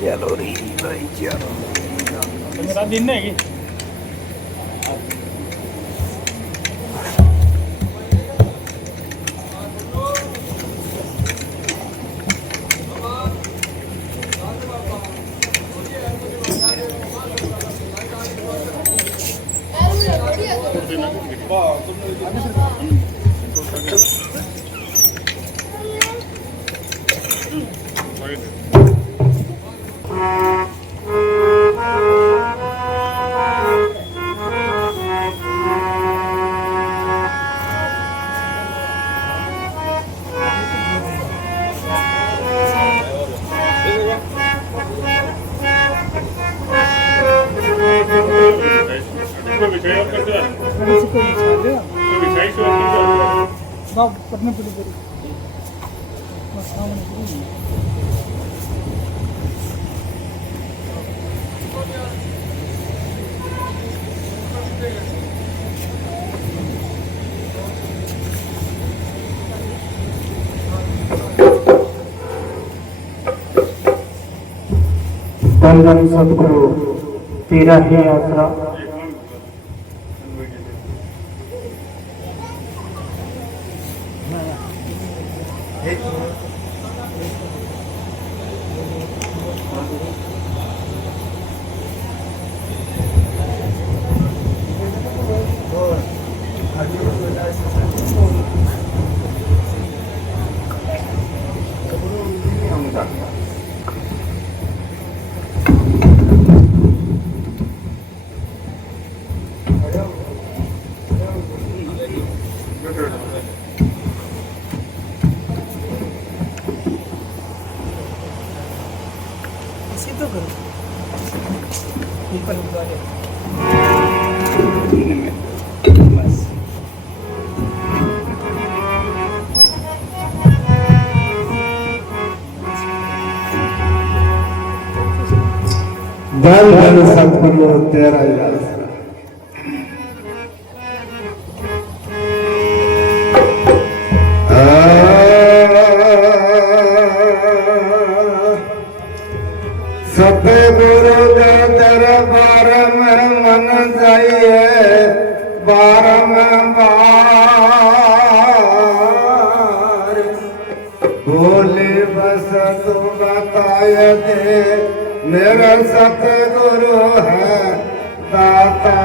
चलो री भाई चलो मेरा दिन है कि करने पड़ी करी धन सतगुरु तेरा ही आसरा तो करो ऊपर बस धन सतगुरु तेरा ही आसरा सतगुरु के दरबार में मन जाइए बारंबार बोले बस तू बताए दे मेरा सतगुरु है दाता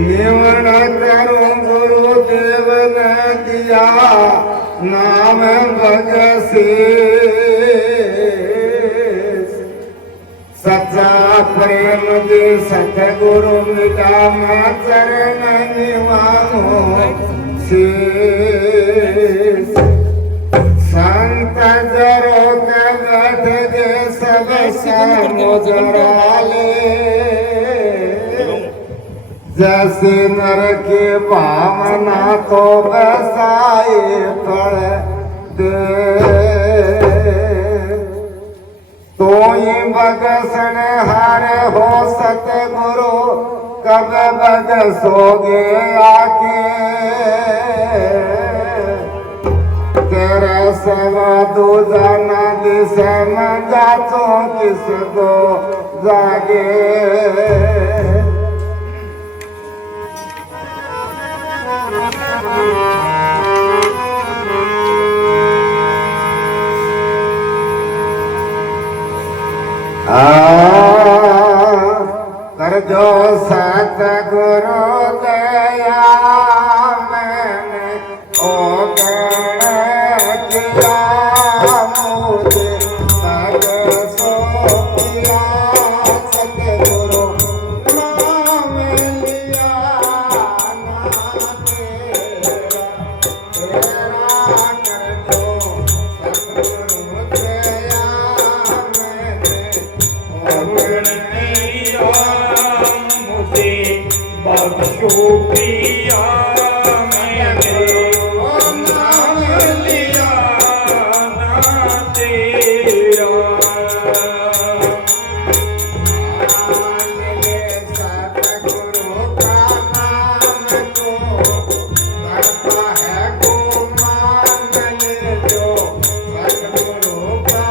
निवण करूं गुरुदेव ने दिया नाम भजसी सच्चा प्रेम दे सतगुरु मिला मैं चरण निवानो शीश संत जरो के बैठ गए सब समुद्राले जैसे नर की भावना तो बसाए पड़ दे तो ही बगसन हारे हो सतगुरु कब बगसोगे आके तेरा सवा दो जाना दिशा में जातो किसको जागे कर जो सतगुरु दया मैंने ओ किया मुझे बगसो किया सतगुरु नाम लिया ना तेरा कर जो सतगुरु दया बख्शो पिया मैंने नाम लिया ना तेरा सतगुरु का नाम को करता है को मान ले जो सतगुरु का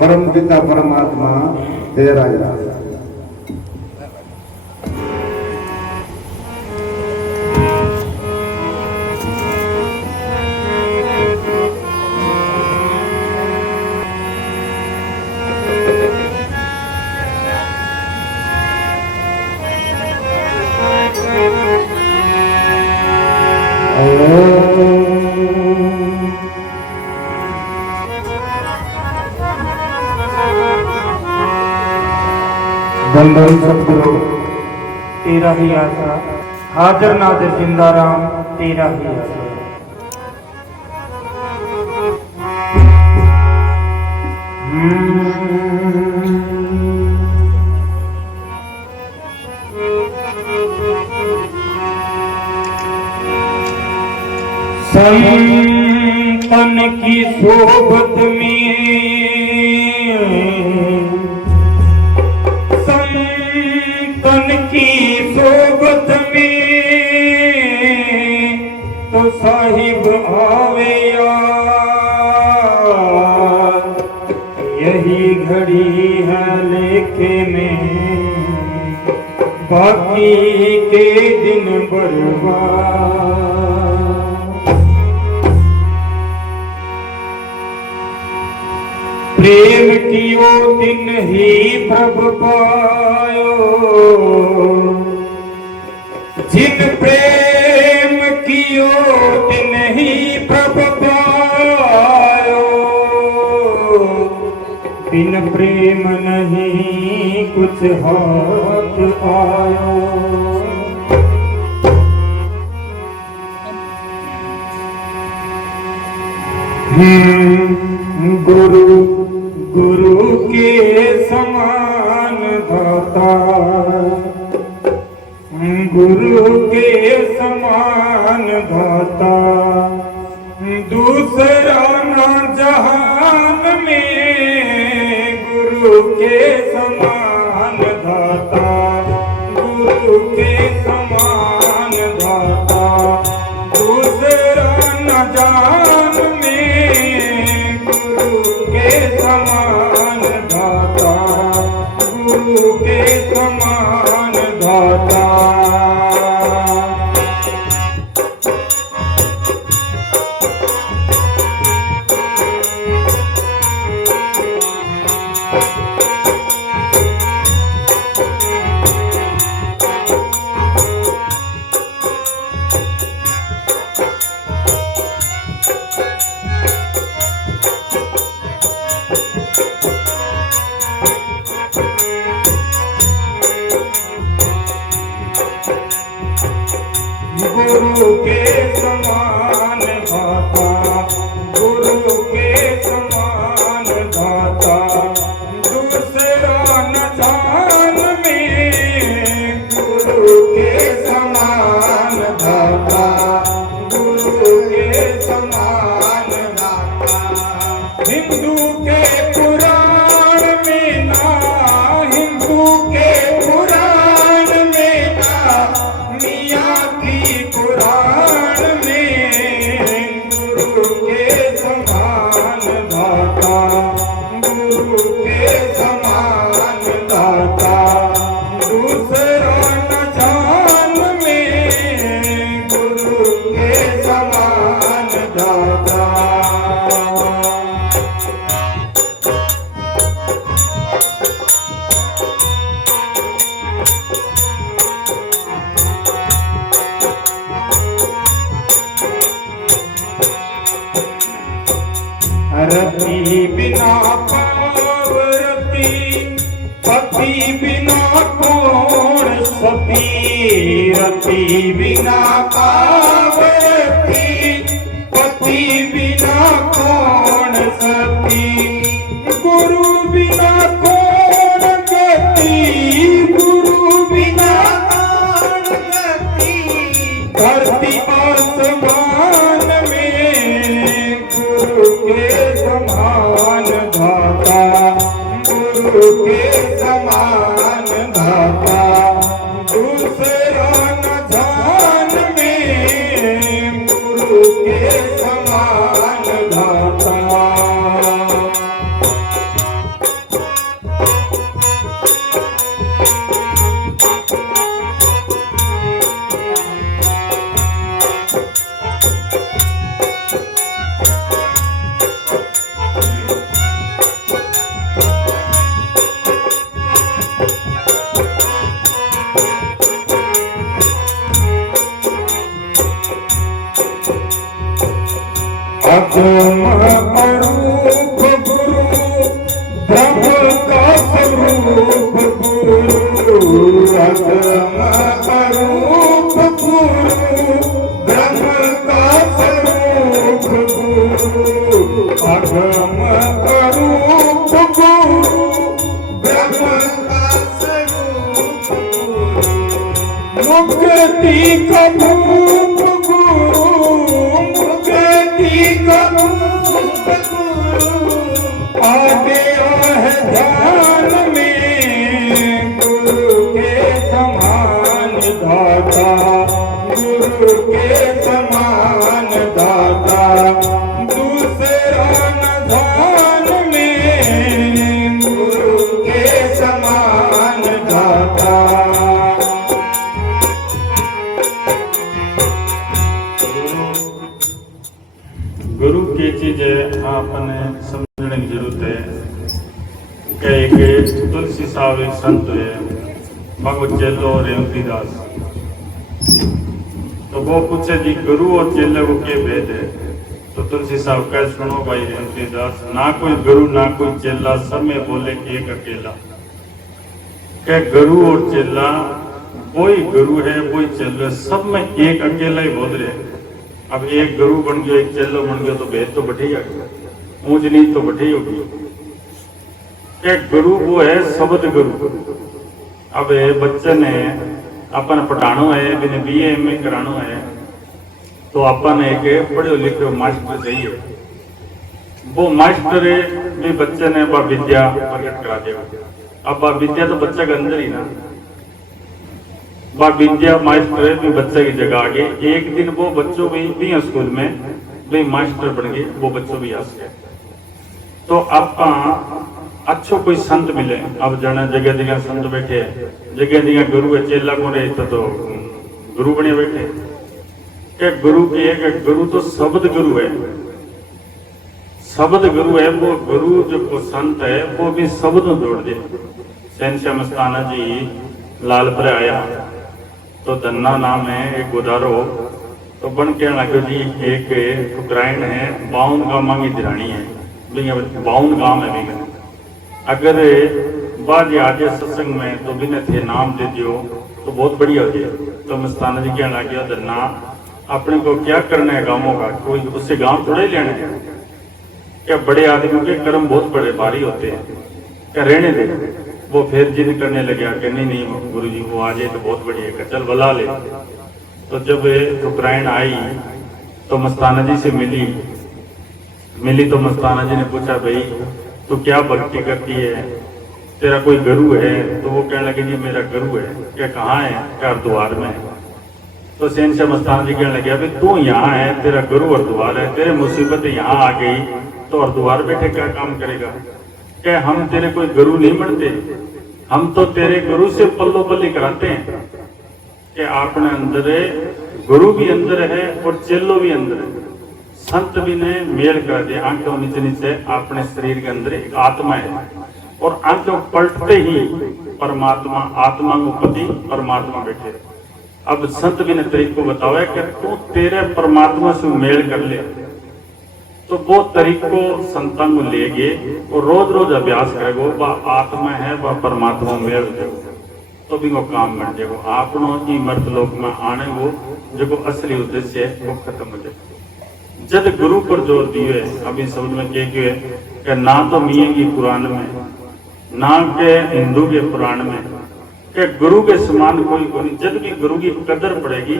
परम पिता परमात्मा हे राजा। बंदन सतगुरु तेरा ही आसरा, हाजिर नाजिर जिंदा राम तेरा ही आसरा। संतन की सोबत में, संतन की सोबत में तो साहिब आवे यार, यही घड़ी है लेके में बाकी के दिन बर्बाद। प्रेम कियो दिन ही प्रभ पायो, जिन प्रेम कियो दिन ही प्रभ पायो, बिन प्रेम नहीं कुछ हाथ आयो। गुरु गुरु के समान दाता, गुरु के समान दाता दूसरा ना जहान में। गुरु के समान दाता, गुरु के समान दाता दूसरा न जहान में। गुरु के समान दाता, गुरु के समान दाता। गुरु के समान दाता, गुरु के समान दाता दूसरा न जान में। गुरु के समान दाता, गुरु के समान दाता हिंदू के पुराण में ना, हिंदू के पुराण में ना, मियाँ की पुराण में। गुरु के समान दाता, गुरु के समान दाता दूसरा न जान में। गुरु के समान दाता। रति बिना पावरती, पति बिना कौन सती। रति बिना पावरती, पति बिना कौन सती। गुरु बिना कौन गति, गुरु बिना कौन गति। धरती आसमान में गुरु के समान दाता, गुरु के समान दाता दूसरा न जान में। गुरु के समान दाता। अगम अरूप गुरु ब्रह्म का स्वरूप गुरु अगम अरूप गुरु ब्रह्म का स्वरूप गुरु अगम अरूप गुरु ब्रह्म का स्वरूप गुरु मुक्ति का भूप गुरु मुक्ति का भूप गुरु आ गया है ध्यान में गुरु के समान दाता गुरु के समान दाता दूसरा न ध्यान में गुरु के समान दाता। गुरु की चीजें आपने समझने की जरूरत है कि एक तुलसी साहब एक संत है भगवत चेलो रेवतीदास। तो वो पूछे जी गुरु और चेले को क्या भेद है? तो तुलसी साहब कह सुनो भाई रेवतीदास, ना कोई गुरु ना कोई चेला, सब में बोले कि एक अकेला। क्या गुरु और चेला, कोई गुरु है कोई चेला, सब में एक अकेला ही बोल रहे। अब एक गुरु बन गया एक चेलो बन गया तो भेद तो बढ़ी जाएगा, ऊंच नीच तो बढ़ी होगी। एक गुरु वो है शब्द गुरु। अब बच्चे ने अपन पढ़ानो है, बिना BA MA करानो है, तो अपन एक पढ़े लिखे मास्टर चाहिए। वो मास्टर भी बच्चे ने वह विद्या प्रकट करा देगा। अब वह विद्या तो बच्चे के अंदर ही ना, वह विद्या मास्टर भी बच्चे की जगह आ गए। एक दिन वो बच्चों भी स्कूल में भी मास्टर बन गए, वो बच्चों भी आ गए। तो आप अच्छो कोई संत मिले, अब जाना जगह जगह संत बैठे, जगह जगह गुरु है, चेला को रहे तो गुरु बने बैठे। क्या गुरु की एक गुरु तो शब्द गुरु है, शब्द गुरु है। वो गुरु जो संत है वो भी शब्द में जोड़ दे। शहनशाह मस्ताना जी लाल पर आया तो धन्ना नाम है एक उदारो, तो बन के लगे जी एक ठुकराइन है 52 गांव की दिरानी है, 52 गांव है भी। अगर बाद आज सत्संग में तो बिना थे नाम दे दियो तो बहुत बढ़िया हो जाए। तो मस्ताना जी कहने लगे धन्ना अपने को क्या करना है गांवों का, कोई उससे गांव थोड़े लेने हैं। क्या बड़े आदमियों के कर्म बहुत बड़े भारी होते हैं, क्या रहने दे। वो फिर जिद करने लगे कि नहीं गुरु जी वो आ जाए तो बहुत बढ़िया है, चल बुला ले। तो जब ठुकराइन आई तो मस्ताना जी से मिली तो मस्ताना जी ने पूछा भाई तू क्या भक्ति करती है, तेरा कोई गुरु है? तो वो कहने लगे जी मेरा गुरु है। क्या कहाँ है? क्या हरिद्वार में है। तो शहनशाह मस्ताना जी कहने लगे अभी तू यहाँ है, तेरा गुरु हरिद्वार है, तेरे मुसीबत यहाँ आ गई तो हरिद्वार बैठे क्या काम करेगा? क्या हम तेरे कोई गुरु नहीं बनते, हम तो तेरे गुरु से पल्लो पल्ली कराते हैं। कि आपने अंदर गुरु भी अंदर है और चेलो भी अंदर है, संत भी ने मेल कर दिया। आंखों नीचे नीचे अपने शरीर के अंदर एक आत्मा है और आंखों पलटते ही परमात्मा आत्मा को पति परमात्मा बैठे। अब संत भी ने तरीको बतावा कि तू तेरे परमात्मा से मेल कर ले, तो वो तरीको संतां को ले गए और रोज रोज अभ्यास करेगो, वह आत्मा है वह परमात्मा मेल देगो तो भी वो काम बन जाएगो। आपनों की मर्द लोक में आने वो जो असली उद्देश्य है वो खत्म हो जाएगा। जब गुरु पर जोर दिए अभी शब्द में कि ना तो मियाँ की कुरान में ना के हिंदू के पुराण में कि गुरु के समान कोई को नहीं। जब भी गुरु की कदर पड़ेगी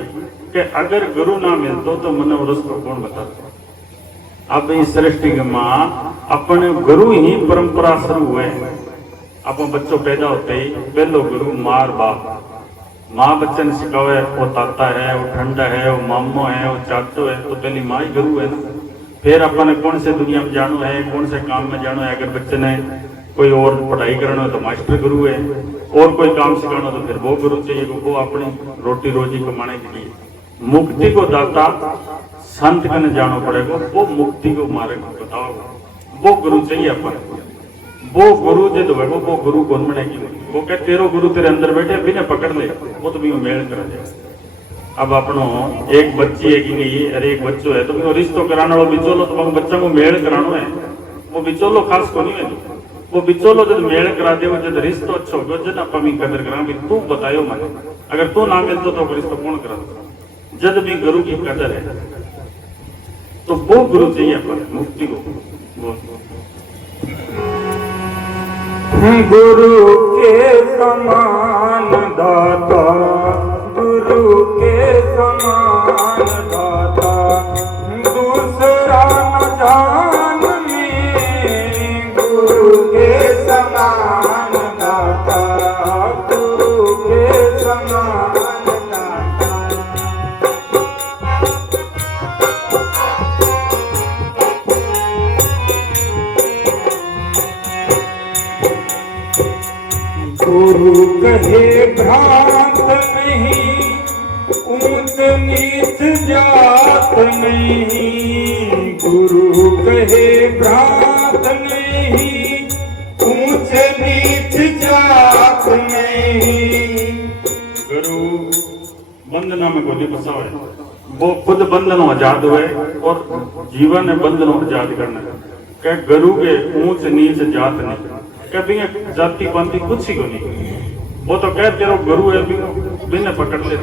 कि अगर गुरु ना मिलतो तो मन और उसको कौन बताता। अब इस सृष्टि के माँ अपने गुरु ही परंपरा शुरू हुए। अपन बच्चों पैदा होते ही पहलो गुरु मार बाप, माँ बच्चे ने सिखावे वो ताता है, वो ठंडा है, वो मामो है, वो चाचो है, तो पहली माँ ही गुरु है ना। फिर अपन कौन से दुनिया में जानो है, कौन से काम में जानो है। अगर बच्चे ने कोई और पढ़ाई करना हो तो मास्टर गुरु है, और कोई काम सिखाना तो फिर वो गुरु चाहिए, वो अपनी रोटी रोजी कमाने के लिए। मुक्ति को दाता संत का न जानो पड़ेगा, वो मुक्ति को मार्ग बताओ, वो गुरु चाहिए अपन। वो गुरु जो तो वो गुरु कौन बनेगी? वो क्या तेरो गुरु तेरे अंदर बैठे बिना पकड़ ले वो तो भी मेल कर दे। अब अपनो एक बच्ची है कि नहीं अरे एक बच्चो है तो वो रिश्तो कराने वाला बिचोलो तो बच्चा को मेल करानो है वो बिचोलो खास को नहीं है वो बिचोलो जब मेल करा दे जब रिश्तो अच्छो हो जब आप कदर करा भी तू बतायो मैंने अगर तू ना मिलतो तो रिश्तो कौन करा जब भी गुरु की कदर है तो वो गुरु चाहिए अपन मुक्ति को गुरु के समान दाता गुरु के समान दाता दूसरा न जान में गुरु के समान दाता गुरु के समान गुरु कहे भ्रांत नहीं ऊंच नीच जात नहीं गुरु कहे भ्रांत नहीं ऊंच नीच जात नहीं गुरु बंधना में कोई फंसा है वो खुद बंधनों आजाद हुए और जीवन में बंधनों आजाद करना क्या गुरु के ऊंच नीच जात नहीं कभी जाति पाति कुछ ही को नहीं वो तो कह तेरा गुरु है भी बिना पकड़ ले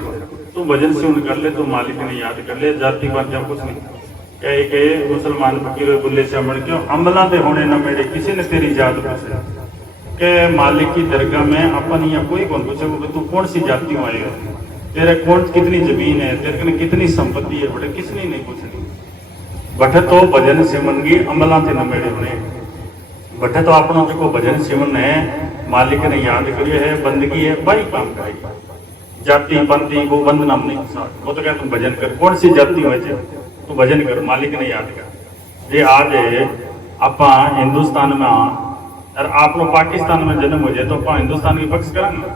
तू भजन से कर ले तू मालिक ने याद कर ले जाति पातियां कुछ नहीं कह के मुसलमान फकीर बुल्ले से अमड़ क्यों अमला दे होने न मेरे किसी ने तेरी जात पूछे के मालिक की दरगाह में अपन या कोई कौन पूछे तू कौन सी जाति में आएगा तेरे कौन कितनी जमीन है तेरे कितनी संपत्ति है बटे किसने नहीं पूछनी बटे तो भजन से मन की अमला थे न मेरे होने बटे तो अपना जो भजन सिमरन है मालिक ने याद करिए है बंदगी है भाई काम करेगी जाति पंथी को बंधना नहीं वो तो क्या तुम भजन कर कौन सी जाति हो तू भजन कर मालिक ने याद कर ये आज आप हिंदुस्तान में और आप लोग पाकिस्तान में जन्म हो जाए तो आप हिंदुस्तान की पक्ष करेंगे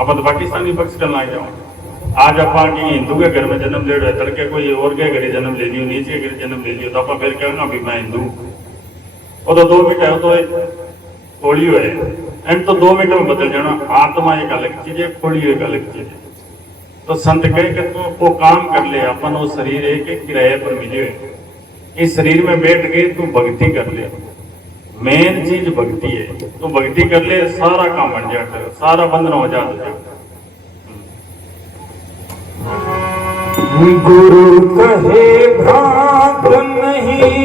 आप तो पाकिस्तान की पक्ष करना जाओ आज आप हिंदू के घर में जन्म ले रहे तड़के कोई और के घर जन्म ले लियो नीचे के घर जन्म ले लियो तो आप फिर कहना भी मैं हिंदू वो तो 2 मिनट है तो खोली है एंड तो 2 मिनट में बदल जाना आत्मा एक अलग चीज है खोली एक अलग चीज है तो संत कहे कि तू वो काम कर ले अपन वो शरीर एक किराए पर मिले इस शरीर में बैठ गए तू भक्ति कर ले मेन चीज भक्ति है तू भक्ति कर ले सारा काम बन जाता सारा बंधन हो जाता गुरु कहे भ्रांत नहीं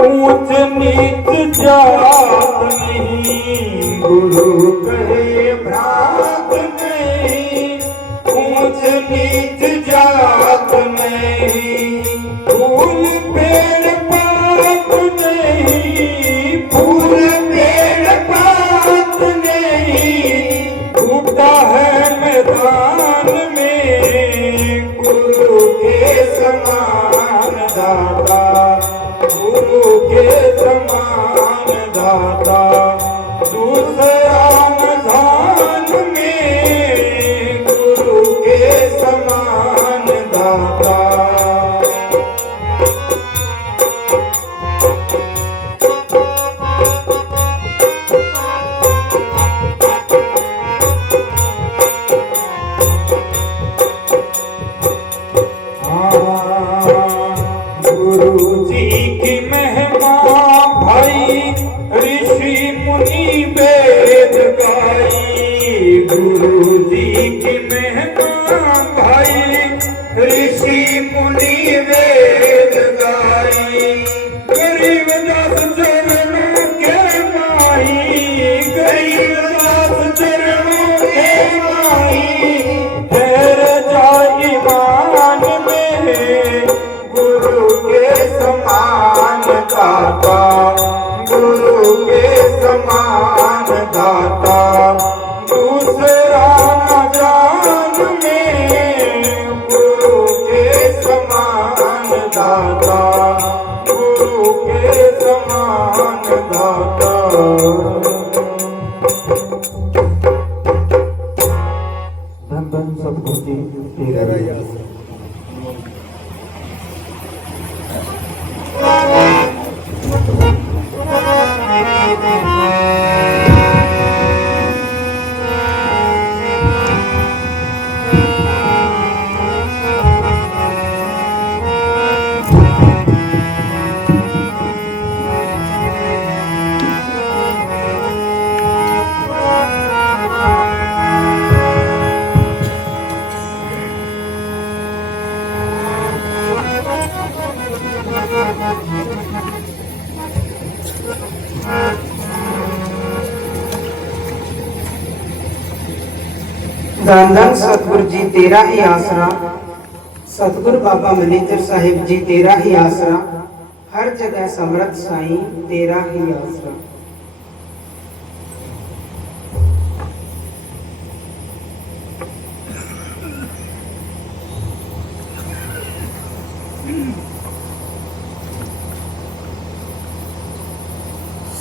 ऊंच नीच जात नहीं गुरु कहे भ्रांत नहीं ऊंच नीच जात नहीं फूल पेड़ पात नहीं फूल पेड़ पात नहीं टूटा है मैदान में गुरु के समान दाता गुरु के समान दाता दूसरा धान में गुरु के समान दाता गुरु जी की महिमा भाई ऋषि मुनि वेद गाई गुरु जी की महिमा भाई ऋषि मुनि वेद गाई गरीब दास चरणों के माही गरीब दास चरणों के माही ठहर जाई मान में गुरु के समान दाता गुरु के समान दाता दूसरा न जान में गुरु के समान दाता गुरु के समान दाता धन धन सब कुछ तेरा धन धन सतगुरु जी तेरा ही आसरा, सतगुरु बाबा मनेजर साहिब जी तेरा ही आसरा, हर जगह समर्थ साईं तेरा ही आसरा।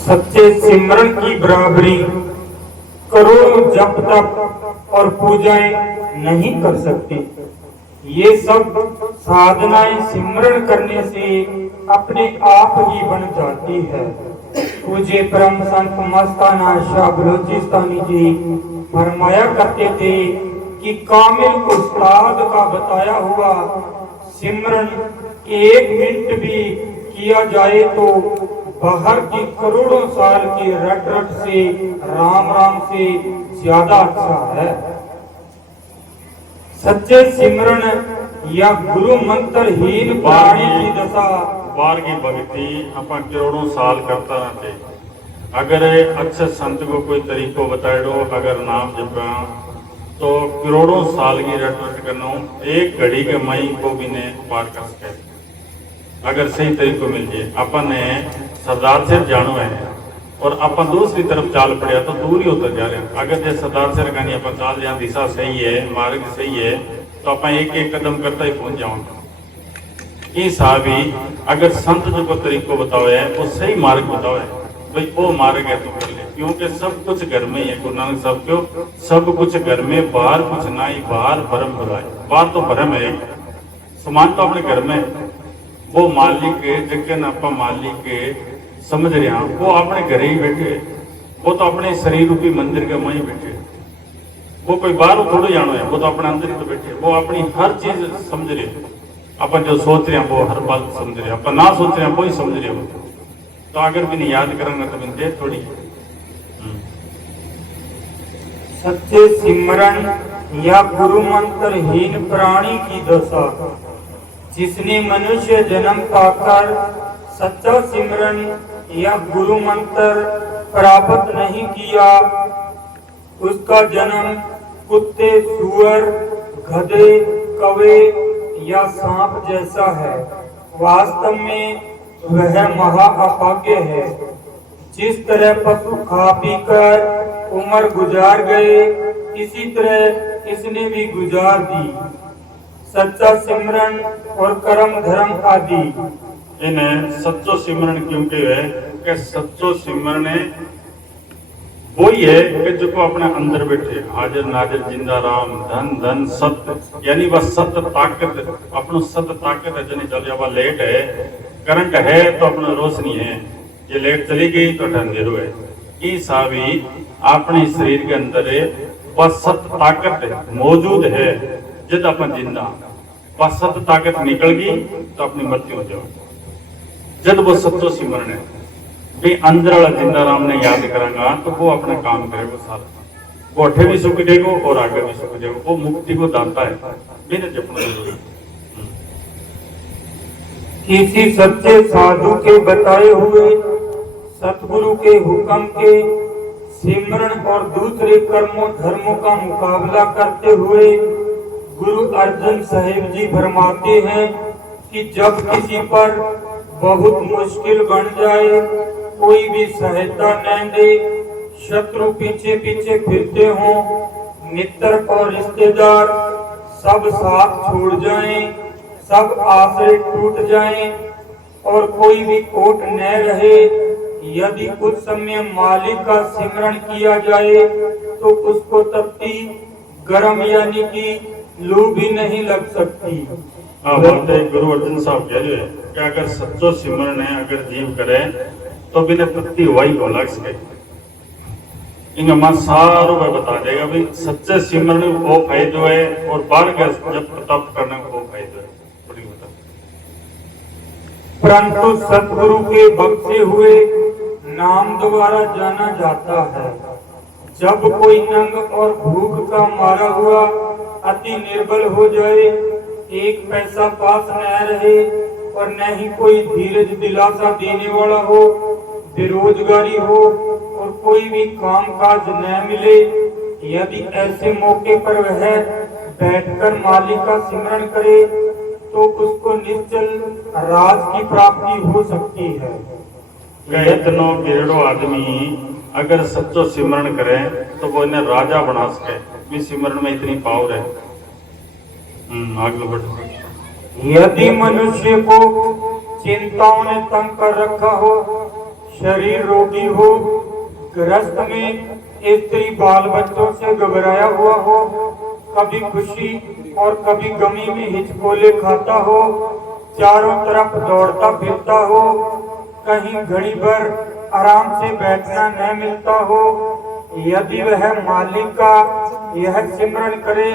सच्चे सिमरन की बराबरी करोड़ों जप तप और पूजाएं नहीं कर सकती। ये सब साधनाएं सिमरन करने से अपने आप ही बन जाती है। पूज्य परम संत मस्ताना शाह बलोचिस्तानी जी फरमाया करते थे कि कामिल उस्ताद का बताया हुआ सिमरन 1 मिनट भी किया जाए तो बाहर की करोड़ों साल की रट रट से राम राम से ज्यादा अच्छा है। सच्चे सिमरन या गुरु मंत्रहीन प्राणी की दशा बार की भक्ति अपन करोड़ों साल करता रहते। अगर अच्छे संत को कोई तरीको बताए दो, अगर नाम जपा तो करोड़ों साल की रट रट करना 1 घड़ी के मई को भी ने पार कर सके। अगर सही तरीको मिल जाए। अपन ने सरदार से जानो है और अपन दूसरी तरफ चाल पड़े तो दूर ही होता जा रहे हैं। अगर जैसे सरदार से कहानी अपन चाल जहाँ दिशा सही है, मार्ग सही है, तो अपन एक एक कदम करता ही पहुंच जाऊंगा। ये साहब ही अगर संत जो को तरीको बताओ है वो सही मार्ग बताओ है, भाई वो मार्ग है तो कर ले। क्योंकि सब कुछ घर में ही है। गुरु नानक साहब क्यों सब कुछ घर में, बाहर कुछ ना ही, बाहर भरम भराए। बाहर तो भरम है, समान तो अपने घर में। वो मालिक जिनके आपा मालिक समझ रहे हैं वो अपने घर ही बैठे। वो तो अपने शरीर रूपी मंदिर के वहीं बैठे। वो कोई बाहर थोड़ा जानो है, वो तो अपने अंदर ही तो बैठे। वो अपनी हर चीज समझ रहे। अपन जो सोच रहे हैं वो हर बात समझ रहे हैं। अपन ना सोच रहे हैं वो ही समझ रहे हो। तो अगर भी नहीं याद करेंगे तो बिन देर थोड़ी। सच्चे सिमरन या गुरु मंत्रहीन प्राणी की दशा। जिसने मनुष्य जन्म पाकर सच्चा सिमरन या गुरु मंत्र प्राप्त नहीं किया, उसका जन्म कुत्ते, सुअर, गधे, कौवे या सांप जैसा है। वास्तव में वह महा अभाग्य है। जिस तरह पशु खा पी कर उम्र गुजार गए, इसी तरह इसने भी गुजार दी। सच्चा सिमरन और कर्म धर्म आदि इन्हें सच्चो सिमरन क्योंकि है कि सच्चो सिमरन वही है कि जो को अपने अंदर बैठे हाजिर नाजिर जिंदा राम धन धन सत्य, यानी वह सत्य ताकत अपनो सत्य ताकत है। जनी चल जावा लेट है, करंट है तो अपना रोशनी है। ये लेट चली गई तो अंधेरो है। ये सावी अपने शरीर के अंदर वह सत्य ताकत मौजूद है। जब अपन जिंदा वह सत्य ताकत निकल गई तो अपनी मृत्यु हो जाओ। जब वो सच्चो सिमरन है भी अंदर वाला जिंदा राम ने याद करेगा तो वो अपना काम करेगा सारा। वो अठे भी सुख देगा और आगे भी सुख देगा। वो मुक्ति को दाता है। बिना जपना जरूरी। किसी सच्चे साधु के बताए हुए सतगुरु के हुक्म के सिमरन और दूसरे कर्मों धर्मों का मुकाबला करते हुए गुरु अर्जन साहिब जी फरमाते हैं कि जब किसी पर बहुत मुश्किल बन जाए, कोई भी सहायता न दे, शत्रु पीछे पीछे फिरते हों, मित्र और रिश्तेदार सब साथ छोड़ जाएं, सब आश्रय टूट जाएं और कोई भी कोट न रहे, यदि कुछ समय मालिक का सिमरन किया जाए तो उसको तपती गर्म यानी कि लू भी नहीं लग सकती। बात है गुरु अर्जन साहब कह रहे हैं कि अगर सच्चो सिमरन है अगर जीव करे तो बिना तपती वही हो लग सके। इनका मां सारो वह बता देगा भी सच्चे सिमरन को फायदो है और बाहर का जब तप करने को फायदो है। परंतु सतगुरु के बख्शे हुए नाम द्वारा जाना जाता है। जब कोई नंग और भूख का मारा हुआ अति निर्बल हो जाए, एक पैसा पास न रहे और न ही कोई धीरज दिलासा देने वाला हो, बेरोजगारी हो और कोई भी काम काज न मिले, यदि ऐसे मौके पर वह बैठकर मालिक का सिमरन करे तो उसको निश्चल राज की प्राप्ति हो सकती है। इतनो गिरड़ो आदमी अगर सच्चो सिमरण करे तो वो इन्हें राजा बना सके। भी सिमरण में इतनी पावर है। आगे बढ़ो। यदि मनुष्य को चिंताओं ने तंग कर रखा हो, शरीर रोगी हो, ग्रस्त में स्त्री बाल बच्चों से घबराया हुआ हो, कभी खुशी और कभी गमी में हिचकोले खाता हो, चारों तरफ दौड़ता फिरता हो, कहीं घड़ी भर आराम से बैठना न मिलता हो, यदि वह मालिक का यह सिमरन करे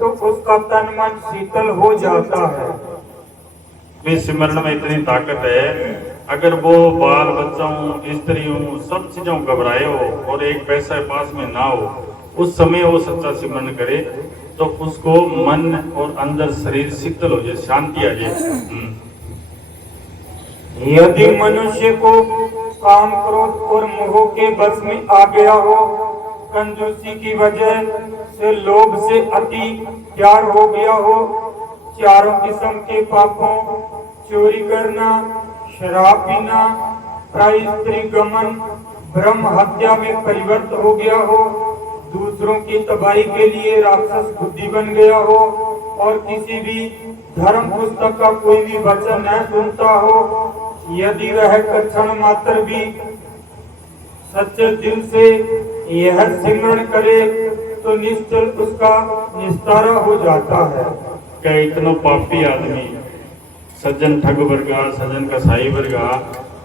तो उसका तन मन शीतल हो जाता है। भी सिमरण में इतनी ताकत है, अगर वो बाल बच्चों स्त्रियों सब चीजों घबराए हो और एक पैसा पास में ना हो, उस समय वो सच्चा सिमरण करे तो उसको मन और अंदर शरीर शीतल हो जाए, शांति आ जाए। यदि मनुष्य को काम क्रोध और मोह के बस में आ गया हो, कंजूसी की वजह से लोभ से अति प्यार हो गया हो, चारों किस्म के पापों, चोरी करना, शराब पीना, प्राय स्त्री गमन, ब्रह्म हत्या में परिवर्त हो गया हो, दूसरों की तबाही के लिए राक्षस बुद्धि बन गया हो और किसी भी धर्म पुस्तक का कोई भी वचन न सुनता हो, यदि वह क्षण मात्र भी सच्चे दिल से यह सिमरण करे तो निश्चल उसका निस्तारा हो जाता है। क्या इतना पापी आदमी सज्जन ठग वर्गा, सज्जन कसाई वर्गा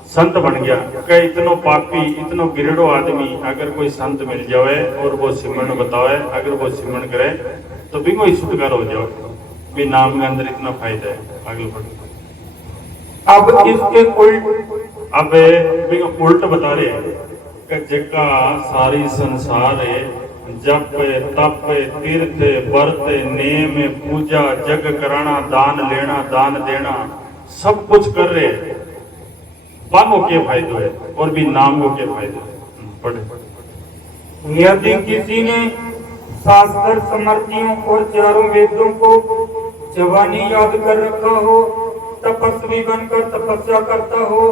संत बन गया? क्या इतनो पापी इतनो गिरड़ो आदमी अगर कोई संत मिल जाए और वो सिमरण बतावे, अगर वो सिमरण करे तो भी कोई छुटकारा हो जाओ। भी नाम के अंदर इतना फायदा है। आगे बढ़ो। अब इसके उल्ट बता रहे हैं कि जिका सारी संसार है, जप तप तीर्थ व्रत नेम पूजा जग कराना दान लेना दान देना सब कुछ कर रहे हैं, बानों के फायदे है और भी नामों के फायदे। पढ़े। यदि किसी ने शास्त्र समर्थियों और चारों वेदों को जवानी याद कर रखा हो, तपस्वी बनकर तपस्या करता हो,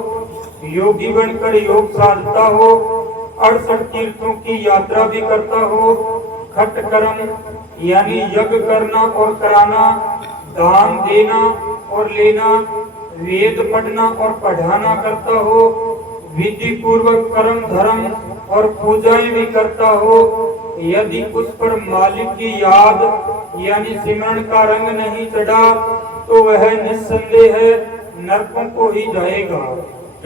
योगी बनकर योग साधता हो, 68 तीर्थों की यात्रा भी करता हो, खट कर्म यानी यज्ञ करना और कराना, दान देना और लेना, वेद पढ़ना और पढ़ाना करता हो, विधि पूर्वक कर्म धर्म और पूजाएं भी करता हो, यदि उस पर मालिक की याद यानी सिमरण का रंग नहीं चढ़ा तो वह निस्संदेह नरकों को ही जाएगा।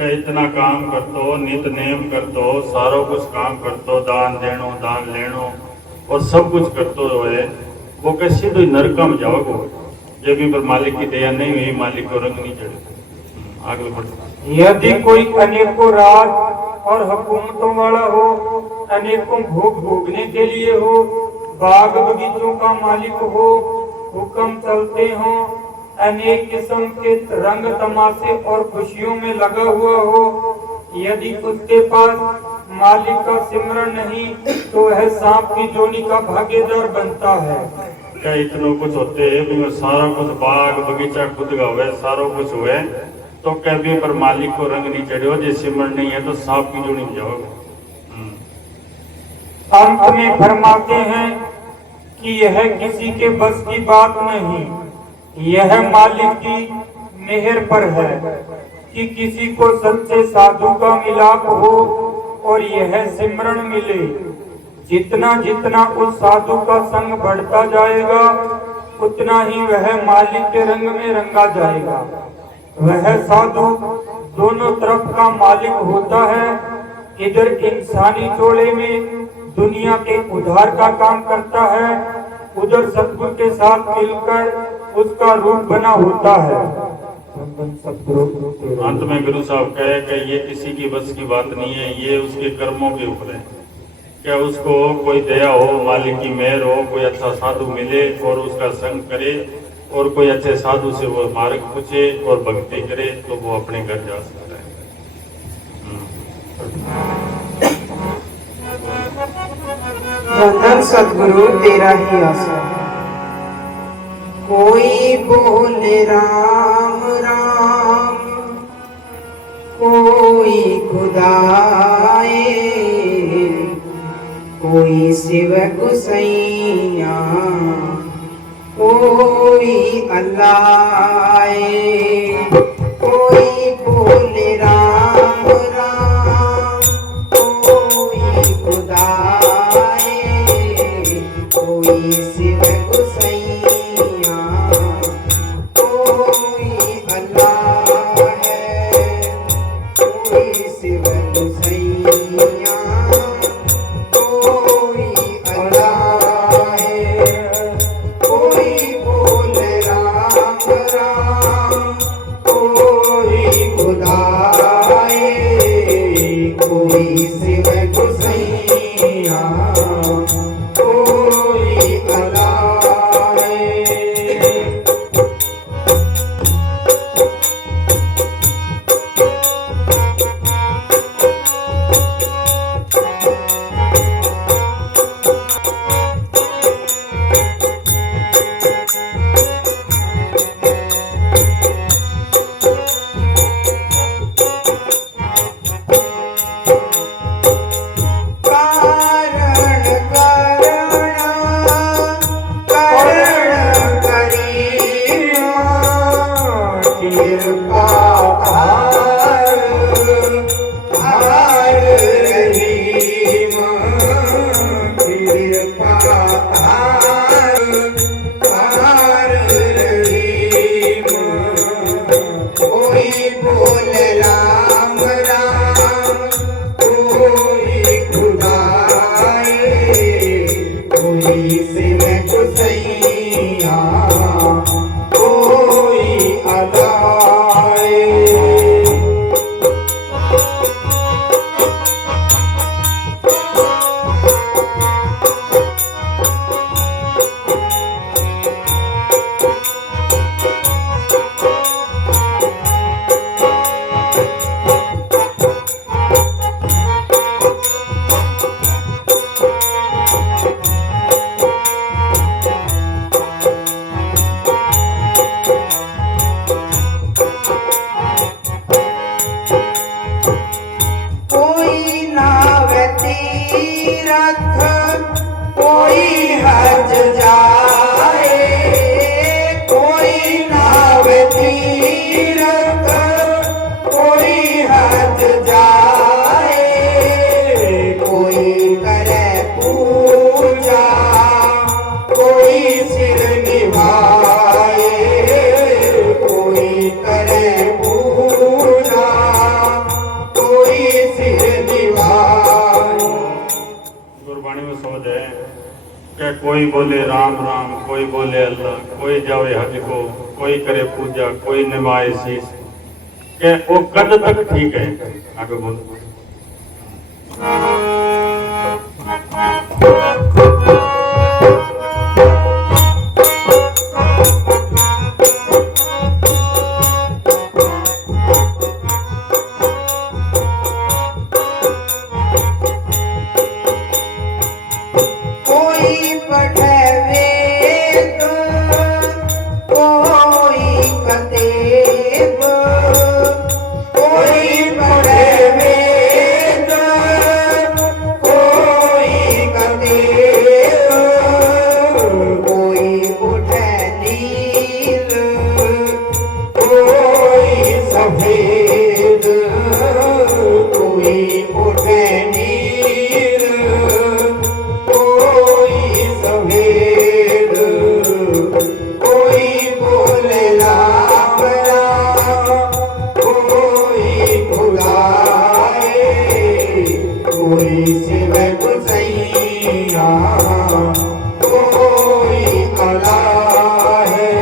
इतना काम कर दो, नित नेम कर दो, सारो कुछ काम कर दो, दान देनो दान लेनो और सब कुछ कर दो है, वो कैसे तो नरका में जाओगे जब भी पर मालिक की दया नहीं हुई, मालिक को रंग नहीं चढ़े। आगे बढ़ो। यदि कोई अनेकों राज और हुकूमतों वाला हो, अनेकों भोग भोगने के लिए हो, बाग बगीचों का मालिक हो, हुक्म चलते हो, अनेक किस्म के रंग तमाशे और खुशियों में लगा हुआ हो, यदि उसके पास मालिक का सिमरण नहीं तो वह सांप की जोनी का भागीदार बनता है। क्या इतनो कुछ होते है, सारा कुछ बाग बगीचा खुद का हुए, सारा कुछ हुए तो कभी पर मालिक को रंग नहीं चढ़े, जो सिमरण नहीं है तो सांप की जोनी जाओगे। अंत में फरमाते हैं कि यह किसी के बस की बात नहीं, यह मालिक की मेहर पर है कि किसी को सच्चे साधु का मिलाप हो और यह सिमरण मिले। जितना जितना उस साधु का संग बढ़ता जाएगा उतना ही वह मालिक के रंग में रंगा जाएगा। वह साधु दोनों तरफ का मालिक होता है, इधर इंसानी जोड़े में दुनिया के उद्धार का काम करता है, उधर सतगुरु के साथ मिलकर उसका रूप बना होता है। अंत में गुरु साहब कहे कि ये किसी की बस की बात नहीं है, ये उसके कर्मों के ऊपर है। क्या उसको कोई दया हो, मालिक की मेहर हो, कोई अच्छा साधु मिले और उसका संग करे और कोई अच्छे साधु से वो मार्ग पूछे और भक्ति करे तो वो अपने घर जा सकता है। वंदन सतगुरु तेरा ही आसरा। कोई बोले राम राम, कोई खुदाए, कोई शिव गुसैया, कोई अल्लाह। कोई बोले राम राम, कोई खुदाए, कोई शिव गुसैया, कोई अल्लाह है, कोई शिव गुसैया, कोई अल्लाह है। कोई बोले राम राम, कोई खुदाए, कोई शिव गुसैया, कोई अल्लाह है। कोई बोले राम राम, कोई खुदाए, कोई शिव गुसैया, कोई अल्लाह है। कोई नाव तीरथ, कोई हज जाए, कोई नाव तीरथ, कोई हज जाए, कोई करे पूजा, कोई सिर निभाए, कोई करे पूजा, कोई सिर निभाए। गुरबाणी में शब्द है कि कोई बोले राम राम, कोई बोले अल्लाह, कोई जावे हज को, कोई करे पूजा, कोई निभाए शीश। के वो कद तक ठीक है? आगे बोलो। कोई पढ़े वेद, कोई कतेब, कोई पढ़े वेद, कोई कतेब, कोई उठे नील, कोई सफेद, कोई उठे नील, कोई सफेद, कोई बोले राम राम, कोई खुदाए, कोई शिव गुसैया, कोई अल्लाह है।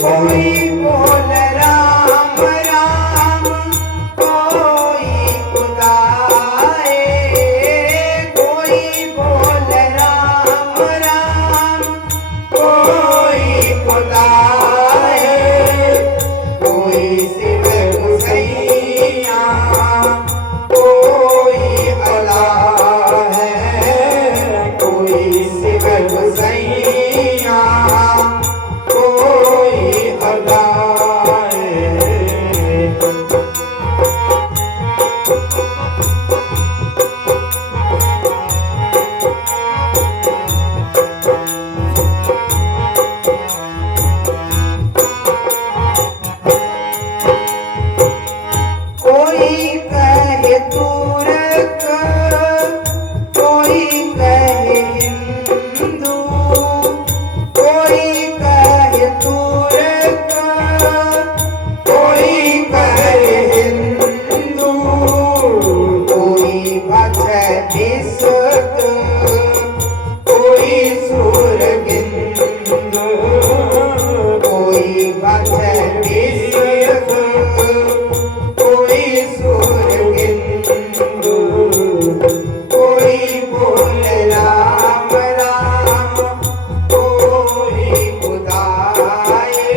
कोई बोले राम राम, कोई खुदाए, कोई बोले राम राम, कोई खुदाए, कोई शिव गुसैया, कोई अल्लाह है, कोई शिव गुसैया कोई अगाए। कोई कहे तुरक कोई कहे हिंदू कोई कहे तुरक कोई कहे हिंदू कोई भजे विसत कोई सुरगिंदु कोई भजे विसत कोई सुरगिंदु कोई बोल राम राम कोई खुदाए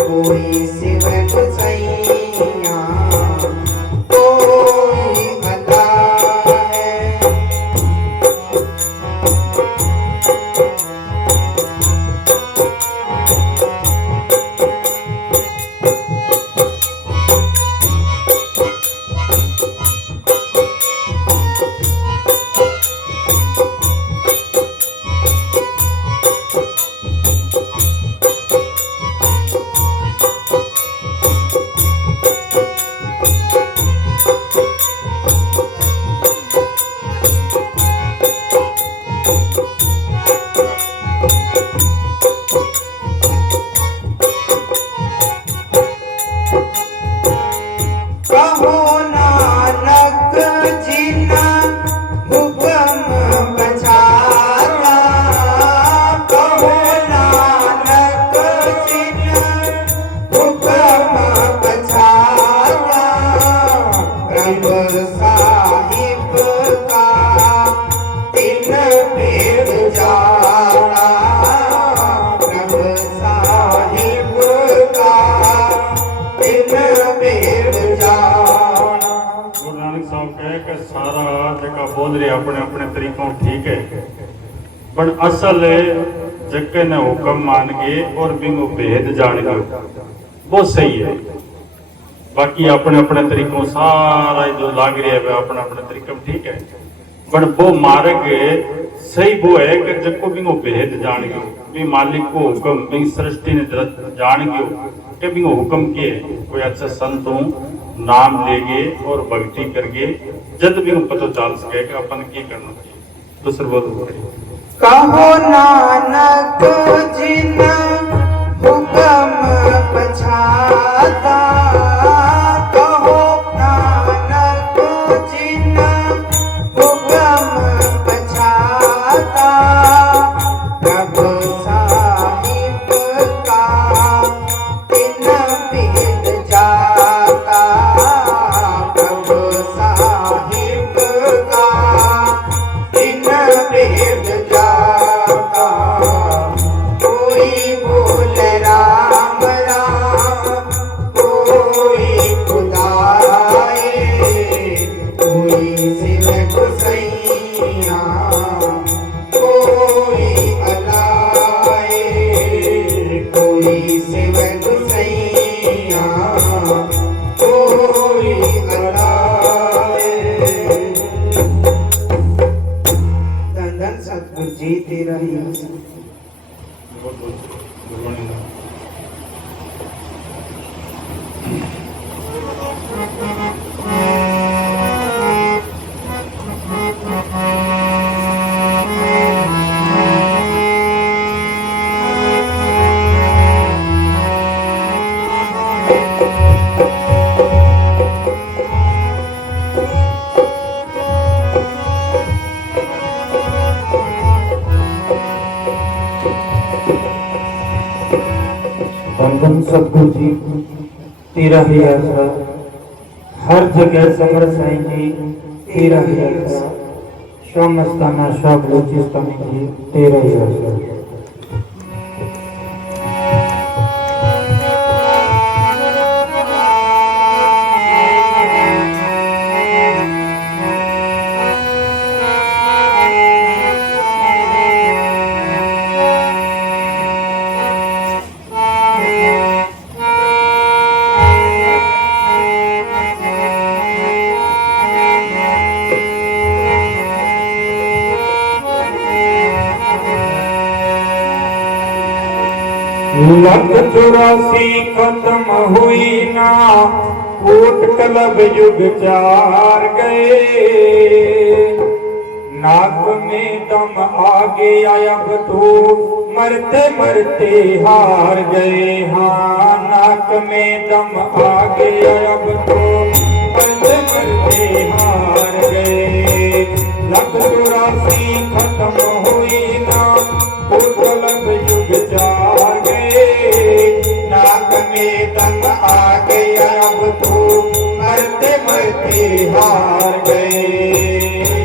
कोई शिव गुसैया कोई अल्लाह। कहो नानक जिना हुक्म बचाता कहो नानक जिना हुक्म बचाता प्रभु साहिब का दिन पेड़ जाता प्रभु साहिब का दिन पेड़ जाता। गुरु नानक साहब कहे कि सारा जगह बोल रहे अपने अपने तरीकों ठीक है, पर असल जगह ने हुक्म मान गए और बिंगो भेद जान गए वो सही है। बाकी अपने अपने तरीकों सारा जो लाग रहा है वह अपने अपने तरीकों ठीक है, पर वो मार्ग सही वो है कि जब बिंगो भेद जान गयो भी मालिक को हुक्म भी सृष्टि ने जान गयो कि बिंगो हुक्म किए कोई अच्छा संत हो नाम लेगे और भक्ति करगे जब भी पता चल सके कि अपन की करना चाहिए। दूसरा बोल कहो नानक जिन हुक्म बचाता कहो नानक जिन हुक्म बचाता प्रभु साहिब का दिन बीत जाता प्रभु साहिब का दिन बीत जाता। कोई बोल राम राम कोई खुदाए कोई शिव गुसैया कोई अलाए कोई शिव गुसैया कोई अलाए। धन धन सतगुरु जी तेरा ही आसन। धन सतगुरु जी तेरा ही आसरा हर जगह समर साईं जी तेरा ही आसरा स्वामस्ताना सब लोचिस्तानी जी तेरा ही आसरा। लख 84 खत्म हुई ना, कोट कलब युग 4 गए। नाक में दम आगे आया अब तो मरते मरते हार गए। हाँ, नाक में दम आगे आया अब तो मरते मरते हार गए। लख 84 खत्म हुई ना, कोट कलब युग 4 गए। नाक में दम आ गया अब तो मरते मरते हार गए।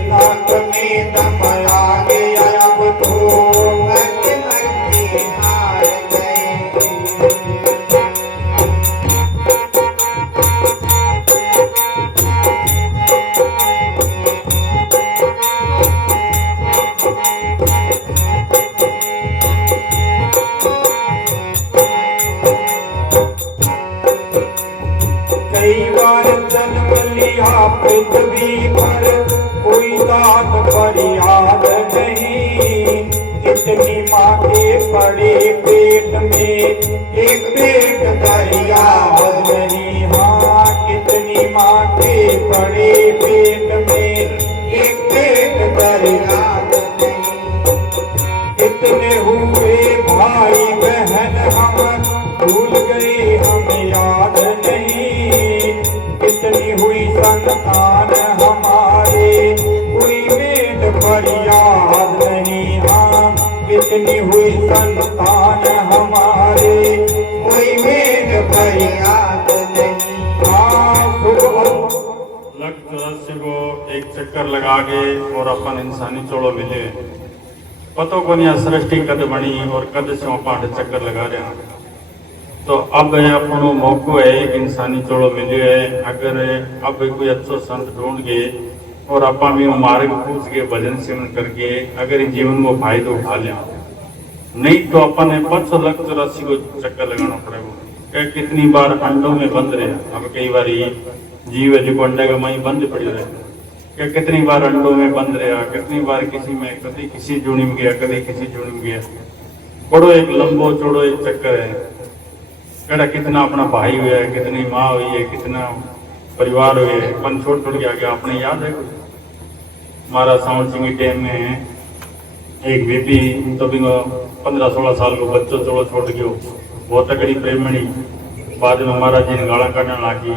नाक में दम आ गया अब तो मरते मरते हार गए। कई बार जन्म लिया पृथ्वी पर, कोई दाद पर याद नहीं। कितनी माँ के पड़े पेट में, एक पेट पर याद नहीं। हाँ, कितनी माँ के पड़े पेट में, एक पेट पर याद नहीं। कितने हुए भाई बहन हम, भूल गए हम याद नहीं। कितनी हुई संतान हमारे, कोई पेट पर याद नहीं। हाँ, कितनी हुई संतान हमारे, कोई पेट पर याद नहीं। हाँ, लख 84 को एक चक्कर लगा के और अपन इंसानी चोड़ो मिले। पतो को नहीं सृष्टि कद बनी और कद से पाठ चक्कर लगा रहा। तो अब अपनो मौको है, एक इंसानी चोड़ो मिले है। अगर अब कोई अच्छो संत ढूंढ के और अपा भी मार्ग पूछ के भजन सेवन करके अगर जीवन को फायदा उठा लिया, नहीं तो अपन ने 5 लख 84 को चक्कर लगाना पड़ेगा। कितनी बार अंडों में बंद रहे। अब कई बार जीव है जो अंडे का मई बंद पड़ी रहे। क्या कितनी बार अंडों में बंद रहा, कितनी बार किसी में, कभी किसी जोड़ी में गया, कभी किसी जोड़ी में गया। बड़ो एक लंबो चौड़ो एक चक्कर है। कड़ा कितना अपना भाई हुआ है, कितनी माँ हुई है, कितना परिवार हुए है। अपन छोड़ छोड़ के आ गया। अपने याद है हमारा साउंड सिंह टाइम में एक बेबी तो भी 15-16 साल को बच्चों चोड़ो छोड़ गयो। बहुत तकड़ी प्रेमणी। बाद में महाराज जी ने गाला काटने लागी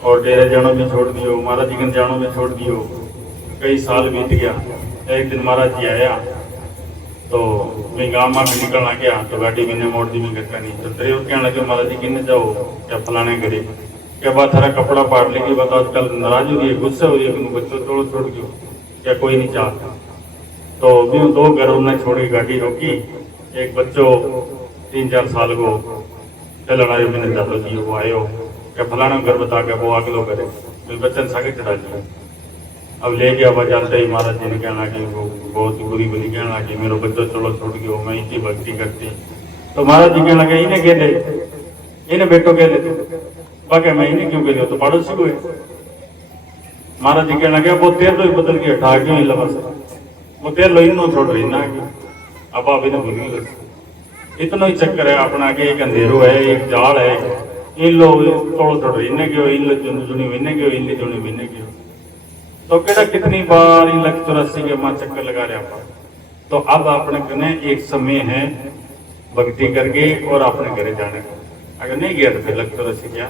और डेरे जानो भी छोड़ दियो, महाराज जी के जानो भी छोड़ दियो। कई साल बीत गया। एक दिन महाराज जी आया तो मैं गाँव में निकलना गया तो गाड़ी मैंने मोड़ दी। मैं घर नहीं तो ड्राइवर कहने लगे महाराज जी किन्ने जाओ, क्या फलाने करे, क्या बात हरा कपड़ा पाट लेगी, बता आजकल नाराज हो रही है, गुस्सा हो रही है, बच्चों छोड़ो छोड़ गयो, क्या कोई नहीं चाहता। तो भी 2 घरों ने छोड़ के गाड़ी रोकी। एक बच्चों 3-4 साल को चलना आयो, मैंने दादो जी वो आयो, क्या फलाना घर बता के वो अगलो करे, मैं बच्चन सागे चढ़ा दिया। अब ले गया वह जानते ही महाराज जी ने कहना कि वो बहुत बुरी बुरी कहना कि मेरा बच्चा चलो छोड़ गयो, मैं इतनी भक्ति करती। तो महाराज जी कहने लगे इन्हें कह दे, इन्हें बेटो कह दे, बाकी मैं इन्हें क्यों कह दो, तो पड़ोसी को है। महाराज जी कहने लगे वो 13 ही बदल के हटा क्यों लगा वो 13 इन छोड़ रही ना। अब आप इन्हें भूल गए। इतना ही चक्कर है अपना के, एक अंधेरो है, एक जाल है। इन लोग थोड़ा थोड़ा इन्हें क्यों, इन लोग जुनी इन्हें क्यों, इन जुनी इन्हें क्यों। तो केड़ा कितनी बार इन लख 84 के मां चक्कर लगा रहे आप। तो अब अपने कने एक समय है भक्ति करके और अपने घरे जाने का। अगर नहीं गया तो फिर लख 84 क्या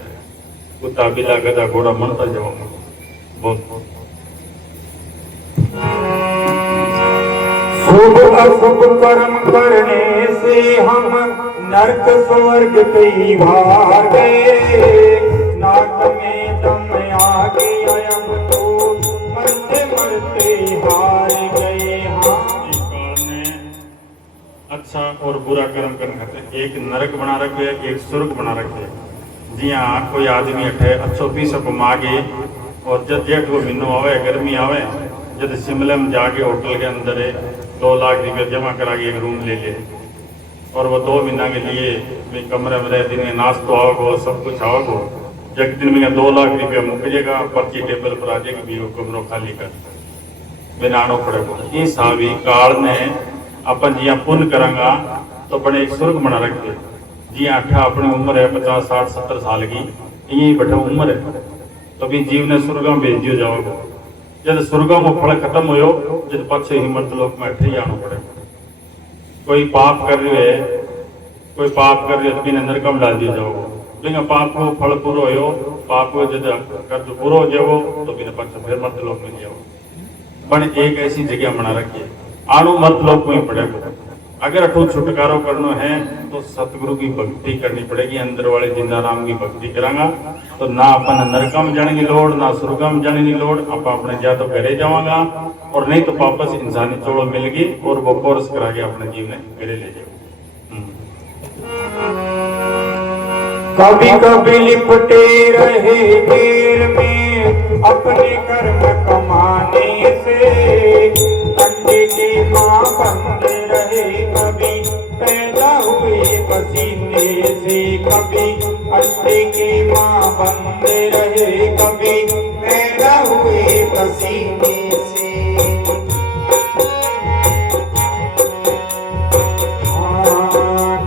कुत्ता बिला गधा घोड़ा मनता जाऊंगा। बहुत शुभ अशुभ कर्म करने से हम नरक स्वर्ग कई बार गए। नाक में दम आ गया अब तो मरते मरते हार गए। अच्छा और बुरा कर्म करने खाते एक नरक बना रखे है, एक स्वर्ग बना रखे है। जी हाँ, कोई आदमी अठे अच्छो पीसो को मांगे और जब जेठ को महीनों आवे, गर्मी आवे, जब शिमले में जाके होटल के अंदर 2 लाख रुपये जमा करा के एक रूम ले ले और वो 2 महीना के लिए भी कमरे में रह दिन में नाश्तो आओगो, सब कुछ आओगो। जब दिन में 2 लाख रुपया मुकेगा, पर्ची टेबल पर आ जाएगी, भी वो कमरों खाली कर बिना आनो पड़ेगा। इस हावी काल ने अपन जिया पुण्य करांगा तो बड़े एक स्वर्ग बना रखे जी। आठा अपनी उम्र है 50 60 70 साल की, यही बैठा उम्र है तो भी जीव ने स्वर्ग में भेज दियो जाओगे। जब स्वर्ग में फल खत्म हो जब पछे हिम्मत लोक में अठे ही आना पड़े। कोई पाप कर रहे है, कोई पाप कर रहे तो नरकम डाल दिया जाओगे। लेकिन पाप को फल पूरा हो, पाप को जब कर्ज पूरा हो जाओ तो बिना पक्ष फिर मत लोक में जाओ। पर एक ऐसी जगह बना रखी है आनो मत लोक में पड़ेगा। अगर अठू छुटकारो करना है तो सतगुरु की भक्ति करनी पड़ेगी। अंदर वाले जिंदा राम की भक्ति करांगा तो ना अपन नरकम जाने की लोड़, ना स्वर्गम जाने की लोड़। आप अपने जा तो घरे जावांगा और नहीं तो वापस इंसानी चोड़ो मिल गई और वो कोर्स करा के अपने जीव ने घरे ले जाओ। कभी कभी लिपटे रहे घेर में अपने कर्म कमाने से, अंडे की माँ बंद रहे कभी पैदा हुए पसीने से। कभी अंडे की माँ बंद रहे कभी पैदा हुए पसीने से।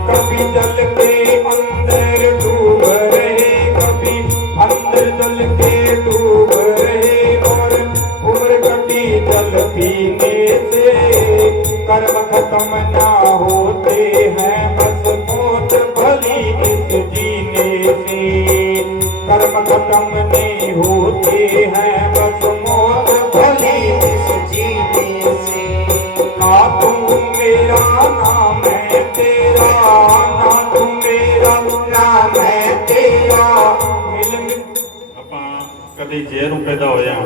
कभी जल के अंदर डूब रहे कभी अंदर जल के डूब रहे और उम्र कटी जल पीने से। कर्म खत्म ना होते हैं बस मौत भली इस जीने से। कर्म खत्म नहीं होते हैं बस मौत भली इस जीने से। ना तू मेरा ना मैं तेरा, ना तू मेरा ना मैं तेरा। मिल ਆਪਾਂ ਕਦੇ ਜ਼ਹਿਰ पैदा होया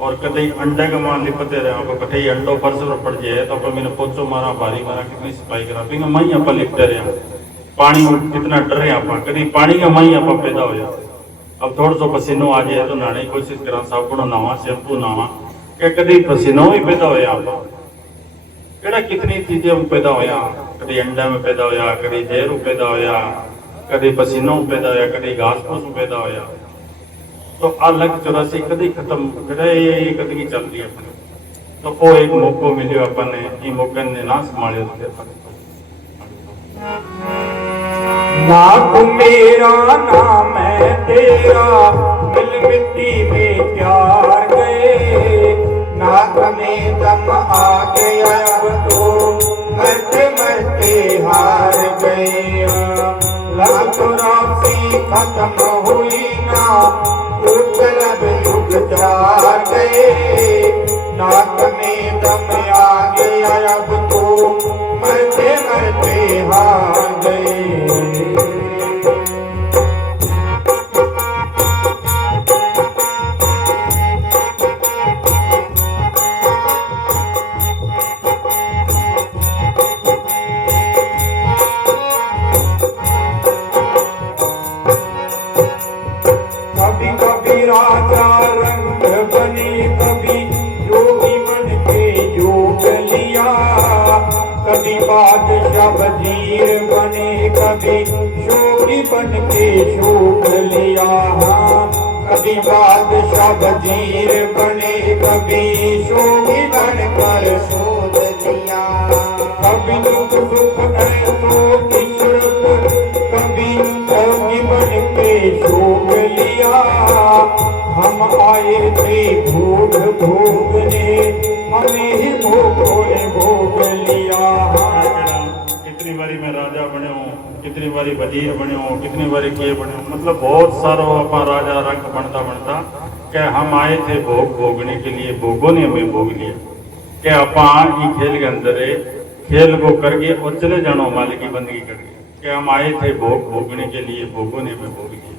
और कदे अंडे का मान लिपते रहे। आप कटे अंडो फर्श पर पड़ जाए तो आप मैंने पोचो मारा भारी मारा कितनी सफाई करा भी मई आप लिपते रहे। पानी में कितना डरे आप कभी पानी का मई आप पैदा होया। अब थोड़ा सा पसीनो आ जाए तो नहाने की कोशिश करा, साबुन नवा शैम्पू नवा क्या कभी पसीनो ही पैदा होया। आप केड़ा कितनी चीजें पैदा होया, कभी अंडा में पैदा होया, कभी जहर पैदा होया, कभी पसीनों पैदा होया, कभी घास फूस पैदा होया। तो अलग 84 कभी खत्म कभी की चल रही है अपने। तो वो एक मौको मिले अपन ने, ये मौके ने ना संभाले। ना तू मेरा ना मैं तेरा, मिल मिट्टी में प्यार गए। नाक में दम आ गया अब तो मरते मरते हार गए। लग तो राशि खत्म हुई ना, उपलब युग जार गए। नाक में दम आ गया अब तो मरते मरते हार गए। कभी कभी राजा रंग बने कभी योगी बन के योग लिया। कभी बादशाह वजीर बने कभी शोगी बन के शोक लिया। कभी बादशाह वजीर बने कभी शोगी बन कर शोध लिया। कभी दुख सुख ऐसो की सूरत कभी योगी बन के शोक लिया। हम आए थे भोग भोगने हमें ही भोगों ने भोग लिया। कितनी बारी मैं राजा बने हूँ, कितनी बारी वजीर बने हूँ, कितनी बारी किए बने हूँ। मतलब बहुत सारा अपना राजा रंग बनता बनता क्या हम आए थे भोग भोगने के लिए, भोगों ने हमें भोग लिया। क्या अपन ये खेल के अंदर है, खेल को करके और चले जानो मालिक की बंदगी करके। क्या हम आए थे भोग भोगने के लिए, भोगों ने हमें भोग लिया।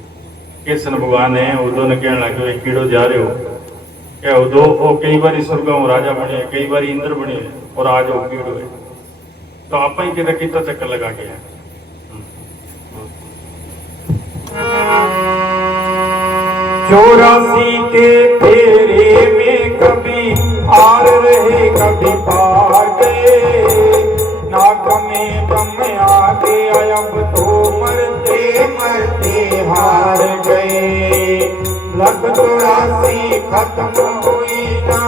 कृष्ण भगवान है उदो ने कहने लगे कीड़ो जा रहे हो क्या उदो वो कई बार स्वर्ग में राजा बने, कई बार इंद्र बने और आज वो कीड़ो है। तो आप ही कहते कितना चक्कर लगा के है। चौरासी के फेरे में कभी हार रहे कभी पार गए। नाक में दम आ गया अब तो मरते मरते हार गए। लग 84 खत्म हुई ना,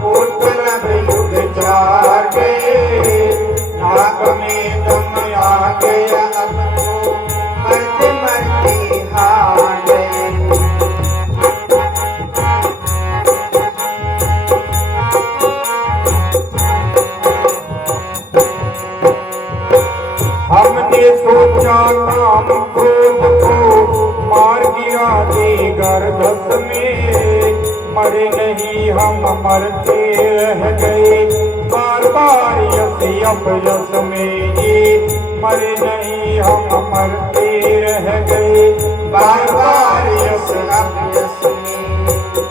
वो तलब युग जार गए। नाक में मरे नहीं हम मरते रह गए, बार बार यस अपयस में ये मरे नहीं हम मरते रह गए, बार बार यस अपयस में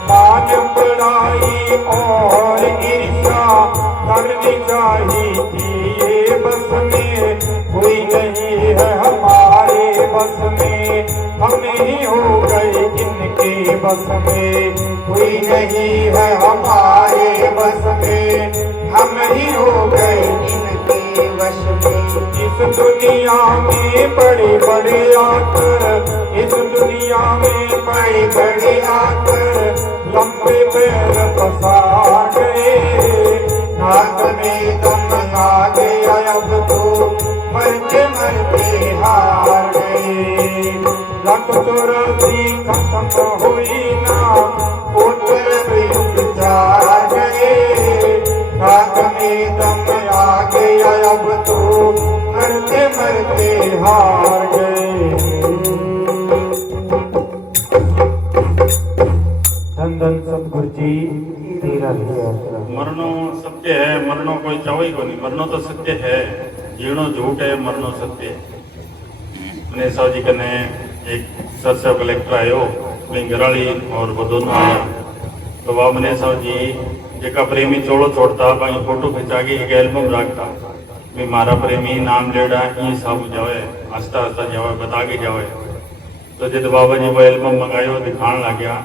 मान बढ़ाई और ईर्ष्या करनी चाहिए थी, ये बस में हुई नहीं है हमारे बस में, हम ही हो गए इनके बस में, हुई नहीं है हमारे बस में, हम ही हो गए इनके वश में। इस दुनिया में बड़े बड़े आकर, इस दुनिया में बड़े बड़े आकर लंबे पैर पसार गए, नाक में दम आ गया अब तो मरते मरते हार गए। लख चौरासी खत्म हुई ना, उत्तर युग जा गए, नाक में दम आ गया अब तो मरते मरते हार गए। धन धन सतगुरु जी तेरा मरणो सत्य है, मरणो कोई चावे को नहीं, मरणो तो सत्य है, जीवनो झूठ है, मरणो सत्य है। अपने साहब जी कने एक सर साहब कलेक्टर आयो घराली और वो दोनों आया, तो वह मने साहब जी जेका प्रेमी चोड़ो छोड़ता भाई फोटो खिंचा के एक एल्बम रखता भी मारा प्रेमी नाम लेड़ा ये सब जावे हंसता हंसता जावे बता के जावे। तो जब बाबा जी वो एल्बम मंगायो दिखाने लग गया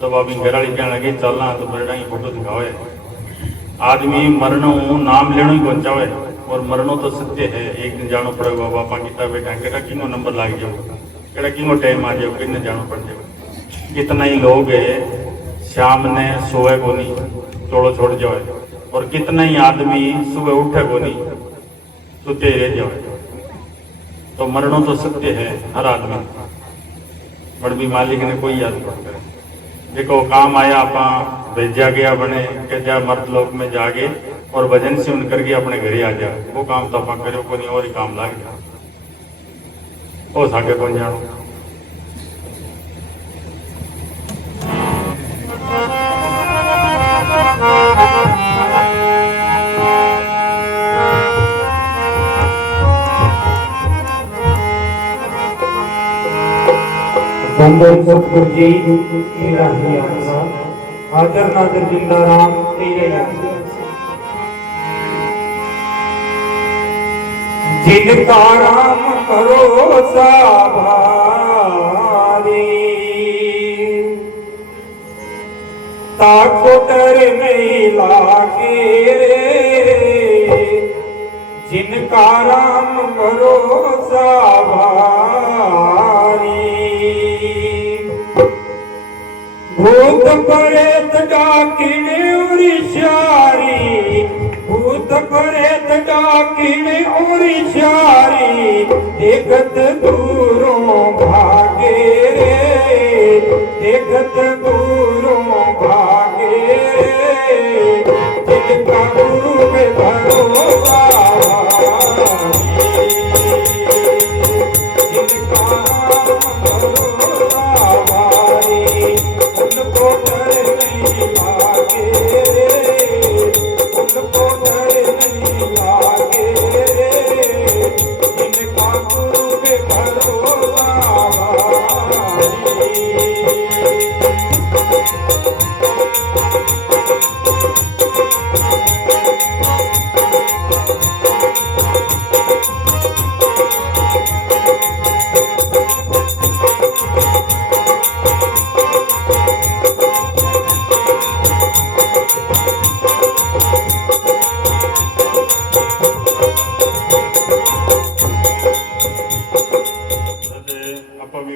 तो बाबी घराली कहने लगी चलना तो बड़ा की फोटो दिखावे। आदमी मरणो नाम लेनो ही कौन चावे और मरणो तो सत्य है, एक दिन जानो पड़ेगा बापा किता बेटा केड़ा किनो नंबर लाग जाओ केड़ा किनो टाइम आ जाओ किन्ने जानो पड़ जाओ। कितना ही लोग है शाम ने सोए को नहीं चोड़ो छोड़ जाए और कितना ही आदमी सुबह उठे को नहीं सुते रह जाए। तो मरणो तो सत्य है हर आदमी, बड़बी मालिक ने कोई याद नहीं करे। देखो काम आया आप भेजा गया बने के जा मर्द लोक में जागे और भजन से उन करके अपने घर ही आ जा, वो काम तो आप करो को नहीं और ही काम लाग जा हो सके कौन जानो। धन सतगुरु जी तेरा ही आसरा, हाजर नाजर जिंदा राम तेरे आसरा। जिनका राम भरोसा भारी, ताको डर नहीं लागे रे, जिनका राम भरोसा भारी। भूत प्रेत डाकिन उरिशारी, भूत प्रेत डाकिन उरिशारी, देखत दूरों भागे रे, देखत दूरों भागे रे, जिनका गुरु में भरोसा भारी, जिनका भरोसा भारी, उनको डर नहीं लागे रे, उनको डर नहीं लागे रे, जिनका गुरु पे भरोसा भारी।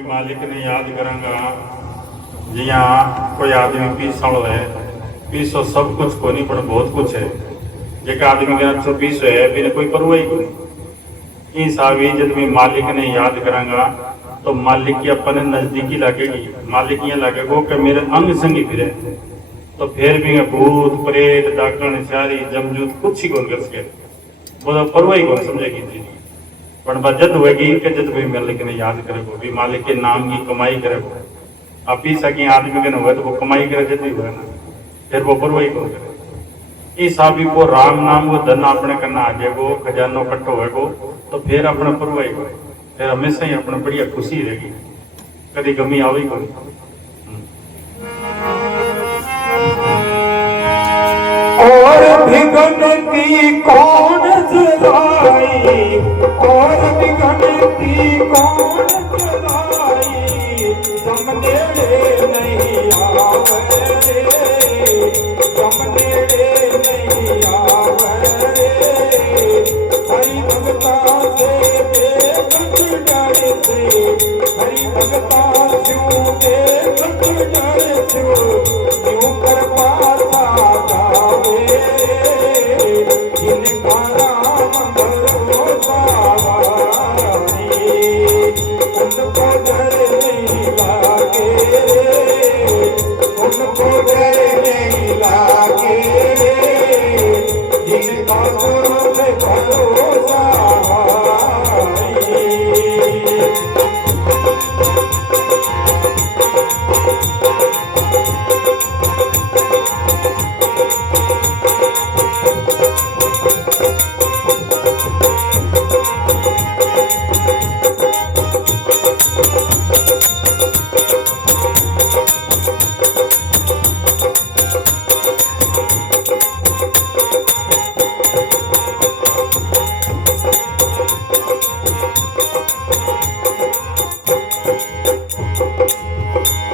मालिक ने याद करांगा जिया कोई आदमी पीसो है, पीसो सब कुछ को नहीं पर बहुत कुछ है, जेका आदमी के अच्छो पीसो है बिना कोई परवाह ही कोई। इस आवी जब मैं मालिक ने याद करांगा तो मालिक की अपने नजदीकी लगेगी, मालिक ये लगेगा कि मेरे अंग संगी फिरे, तो फिर भी भूत प्रेत डाकण शारी जमजूत कुछ ही कौन कर सके, वो परवाह ही कौन समझेगी जी। पर जद होगी कि जद भी मालिक ने याद करेगो भी मालिक के नाम की कमाई करेगो। अब पी सकी आदमी के हुए तो वो कमाई करे जती हुए ना, फिर वो परवाही कौन करे। इस आदमी को राम नाम वो धन अपने करना आ जाएगो, खजानो कट्ठो होएगो, तो फिर अपने परवाही को, फिर हमेशा ही अपने बढ़िया खुशी रहेगी, कभी गमी आवी कोई। और भिगन की कौन जलाई, और भिगन की कौन जलाई, जम नेड़े नहीं आवे रे, जम नेड़े नहीं आवे रे, हरि भगता से देखत डर से, हरि भगता स्यों देखत डर स्यों, स्यों कर पाता जावे, जिनका राम भरोसा वारी, उनको डर नहीं लागे, उनको डर नहीं लागे, जिनका गुरु पे भरोसा वारी।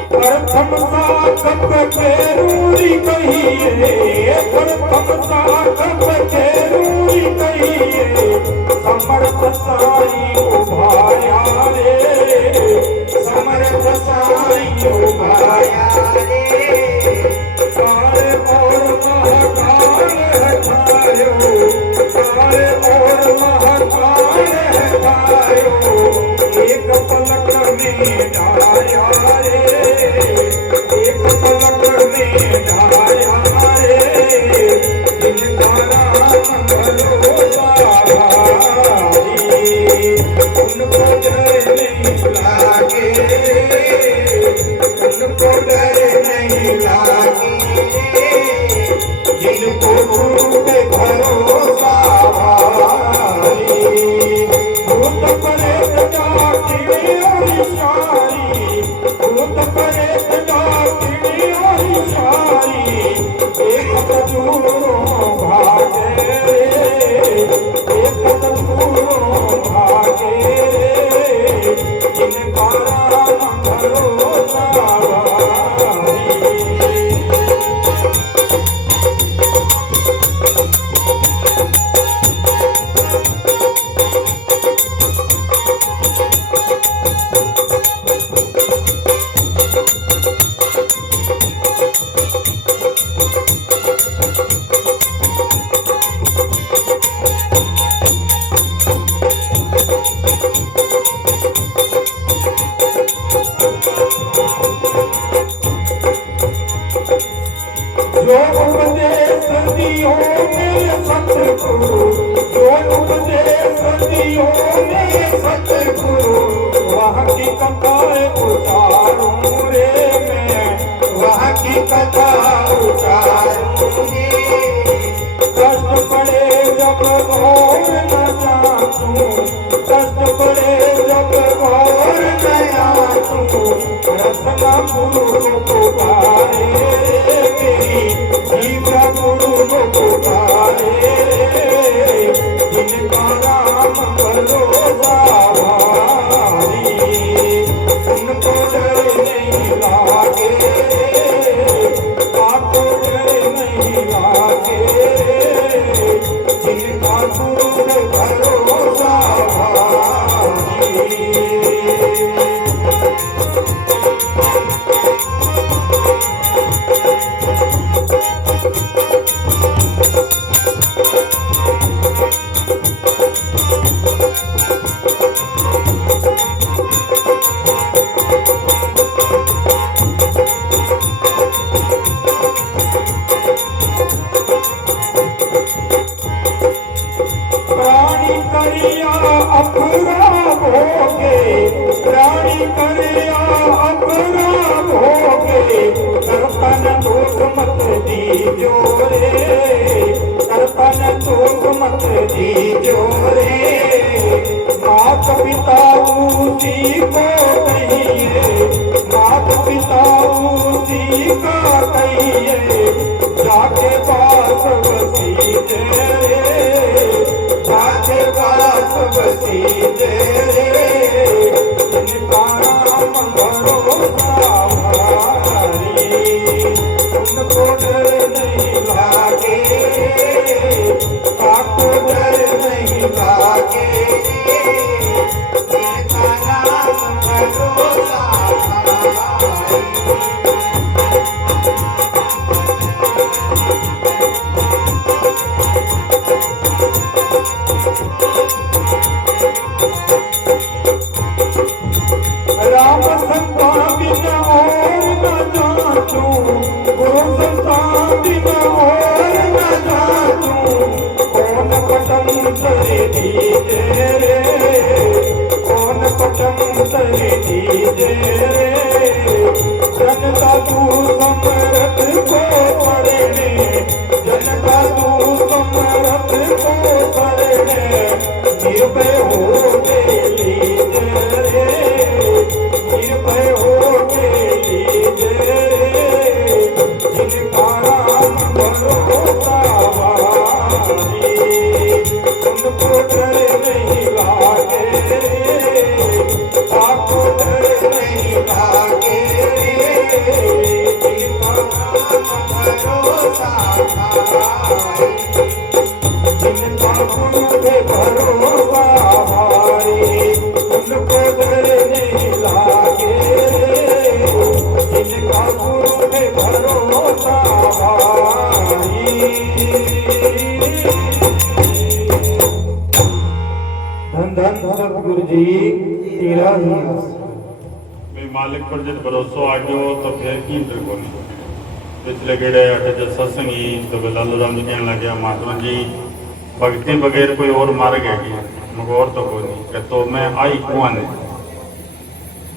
प्रथम साकप केरूरी कहिए, प्रथम साकप केरूरी कहिए, समर्थ साई उभाया रे, समर्थ साई उभाया रे, काले और महाकाल हटायो, काले और महाकाल हटायो, एक पलक में डाया रे, एक पलक में डाया रे, जिनका राम भरोसा वारी, उनको डर नहीं लागे, उनको डर नहीं लागे, जिनको गुरु पे भरोसा वारी, भूत प्रेत डाकिनी और शारी, भूत प्रेत डाकिनी और शारी, एक दूरों भागे रे, एक दूरों भागे रे, जिनका राम भरोसा वारी। जो उपदेश दियो मेरे सतगुरु, जो उपदेश दियो मेरे सतगुरु, वहाँ की कथा उतारूं रे मैं, वहाँ की कथा उतारूं रे, कष्ट पड़े जब और न जाऊं, कष्ट पड़े जब और न आऊं, रसना गुरु को पुकारे रे, जीवा गुरु को पुकारे रे, जिनका राम भरोसा वारी, उनको डर नहीं लागे, आपको डर नहीं लागे, जिनका गुरु पे भरोसा वारी। करिया अपरा भोगे, प्राणी करिया अपरा भोगे, करतन दोष मत दीजो रे, करतन दोष मत दीजो रे। मात पिता उसी को कहिए, मात पिता उसी का कहिए, जाके पास बसीजे रे, जाके पास बसीजे रे। जिनका नाम भरोसा भारी, उनको डर नहीं लागे, आपको डर नहीं लागे। जिनका नाम भरोसा भारी, राम संता बिना और न जाचूं, गुरु संता बिना और न जाचूं। कौन पटम तरे दीजे रे, कौन पटम तरे दीजे रे। जनता तू समरथ को पढ़ने, जनता तू समरथ को पढ़ने, निर्भय हो लीजे रे, निर्भय हो लीजे रे। जिनका नाम भरोसा भारी, उनको डर नहीं लागे, आपको डर नहीं लागे। जिनका नाम भरोसा भारी, जिनका गुरु पे भरोसा भारी, उनको डर नहीं लागे। जिनका गुरु पे भरोसा भारी। धन धन सतगुरु जी तेरा ही भी मालिक पर जब भरोसो आ गयो तो फिर की को नहीं। पिछले गेड़े अठे जब सत्संगी तो लालू राम जी कहने लगे महात्मा जी भक्ति बगैर कोई और मार्ग है कि मुझे और तो कोई नहीं कि तो मैं आई कुआं नहीं।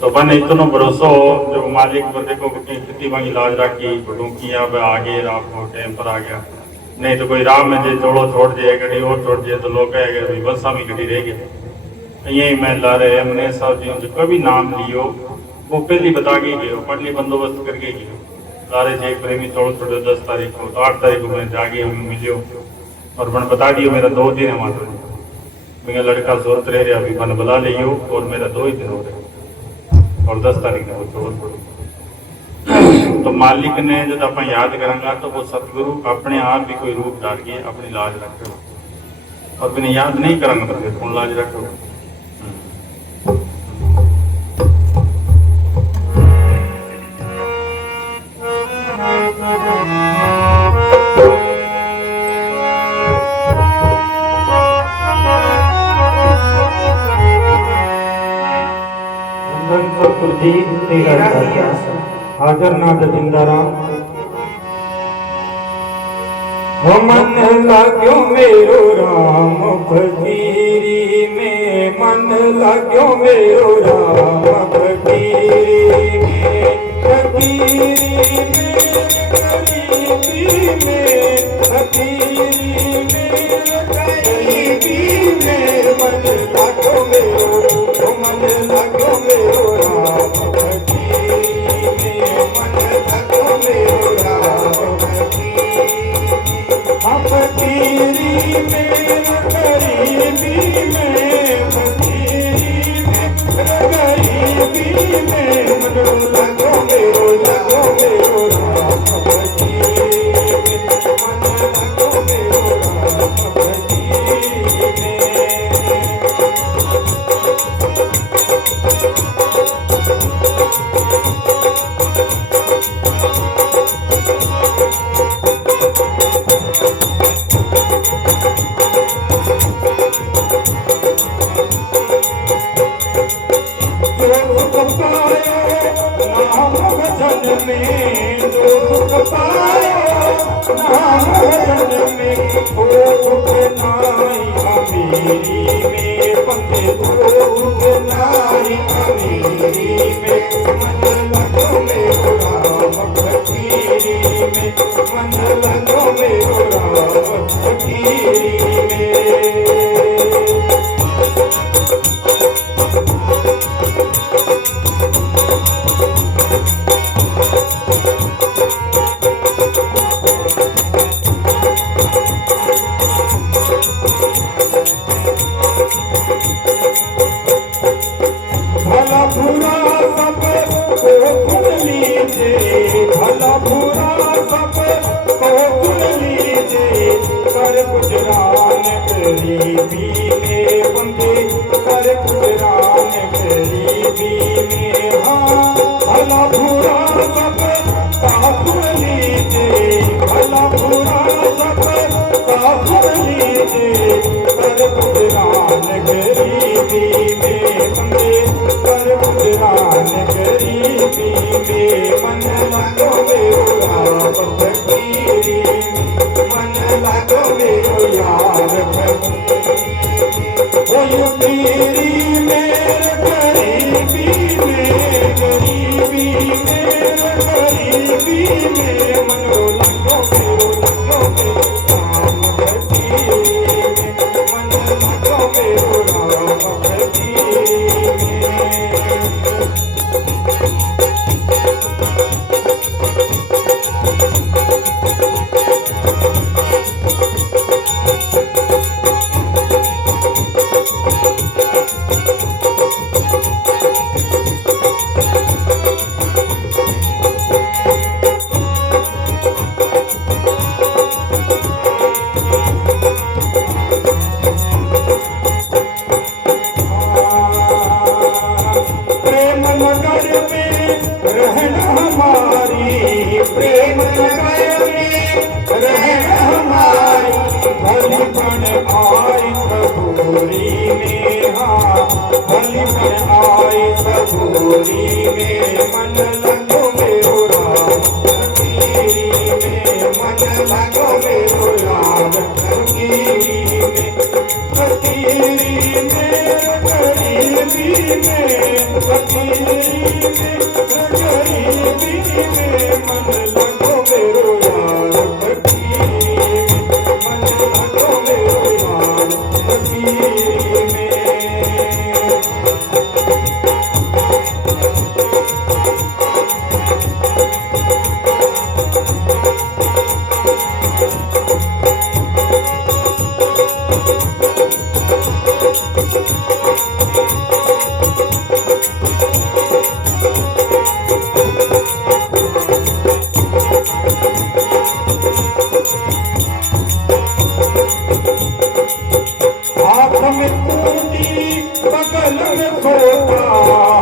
तो बने इतना भरोसा हो जब मालिक बंदे को खेती मांगी लाज रखी ढूंढी अब आगे राह को टाइम पर आ गया। नहीं तो कोई राह में जो चौड़ो छोड़ दिए गड्डी और छोड़ दिए तो लोग कहेंगे भाई बस हमें गड्डी रह गई। यही मैं ला रहे हमने साहब जी जो कभी नाम लियो वो पहली बता के गए पढ़ने बंदोबस्त करके गए। लारे जे प्रेमी छोड़ो छोड़ो 10 तारीख को तो 8 तारीख को मैं जाके मिलियो और मैंने बता दियो मेरा 2 दिन है मात्र मेरा लड़का जरूरत रह रहा अभी मैंने बुला लियो और मेरा 2 ही दिन हो रहे और 10 तारीख को छोड़ो छोड़ो। तो मालिक ने जब आप याद करेंगे तो वो सतगुरु अपने आप भी कोई रूप डाल के अपनी लाज रखो और मैंने याद नहीं करेंगे तो फिर कौन लाज रखो। हाजर नाथ जिंदाराम। हो मन लाग्यो मेरो राम फकीरी में, मन लाग्यो मेरो राम फकीरी में, फकीरी में गरीबी में, फकीरी में गरीबी में मन लाग्यो मेरो, हो मन लाग्यो मेरो राम फकीरी में, मन लाग्यो मेरो राम फकीरी में गरीबी में, फकीरी में गरीबी में मन लगो मेरो राम फकीरी में, मन लगो मेरो राम फकीरी में। नाम भजन में दुख पायो, नाम भजन में हो दुख नाई हमीरी में। भोग नारी अमीरी में, मन लगो मेरो राम फकीरी में, मन लगो मेरो राम फकीरी में। भला बुरा सब को सुन लीजिए, भला बुरा सब को सुन लीजिए, कर गुजरान गरीबी में बंदे, कर गुजरान गरीबी में। हाँ भला बुरा सब का सुन लीजिए, भला बुरा सब का सुन लीजिए, कर गुजरान गरीबी में बंदे, कर गुजरान गरीबी में। मन लगो मेरो राम फकीरी में, मन लगो मेरो यार फकीरी में। पीरी मेरे गरीबी में, गरीबी मेरे गरीबी में, मन लगो मेरो राम फकीरी में, मन लगो मेरो राम फकीरी में। प्रेम नगर में रहना हमारी, प्रेम नगर में रहना हमारी, भलीपन आई सबूरी में। हाँ भलीपन आई सबूरी में, मन लगो मेरो राम फकीरी में, मन लगो मेरो राम फकीरी में। फकीरी में गरीबी में, फकीरी में गरीबी में, मन लगो मेरो यार फकीरी में, मन लगो मेरो यार फकीरी में। हाथ में कुंडी बगल में सोता,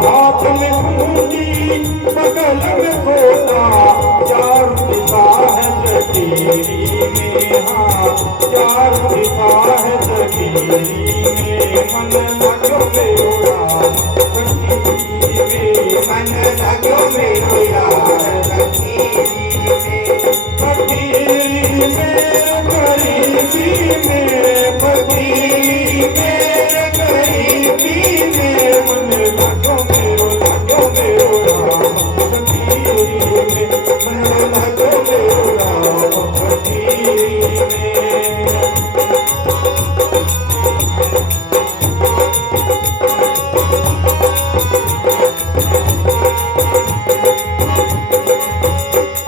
हाथ में कुंडी बगल में सोता, चार दिशा है जगीरी में। हाँ चार दिशा है जगीरी में, मन लगो मेरो राम फकीरी में, मन लगो मेरो यार फकीरी में। फकीरी में गरीबी में, फकीरी में गरीबी में, मन लगो मेरो राम फकीरी में, मन लगो मेरो राम फकीरी में।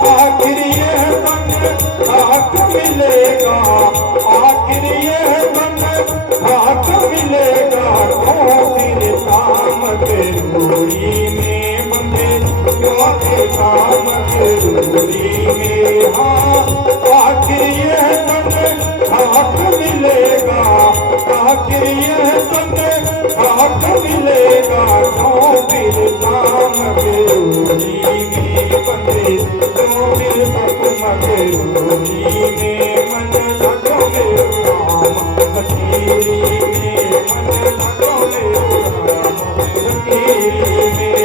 आखिर यह तन हाथ मिलेगा, आखिर यह तन हाथ मिलेगा, तो फिर काम जरूरी में बंदे, क्यों फिर काम जरूरी में। हाँ आखिर यह तन हाथ मिलेगा, आखिर यह तन हाथ मिलेगा, तो फिर काम जरूरी में बंदे, तो फिर हुक्म जरूरी में। मन लगो मेरो राम फकीरी में, मन लगो मेरो राम फकीरी में।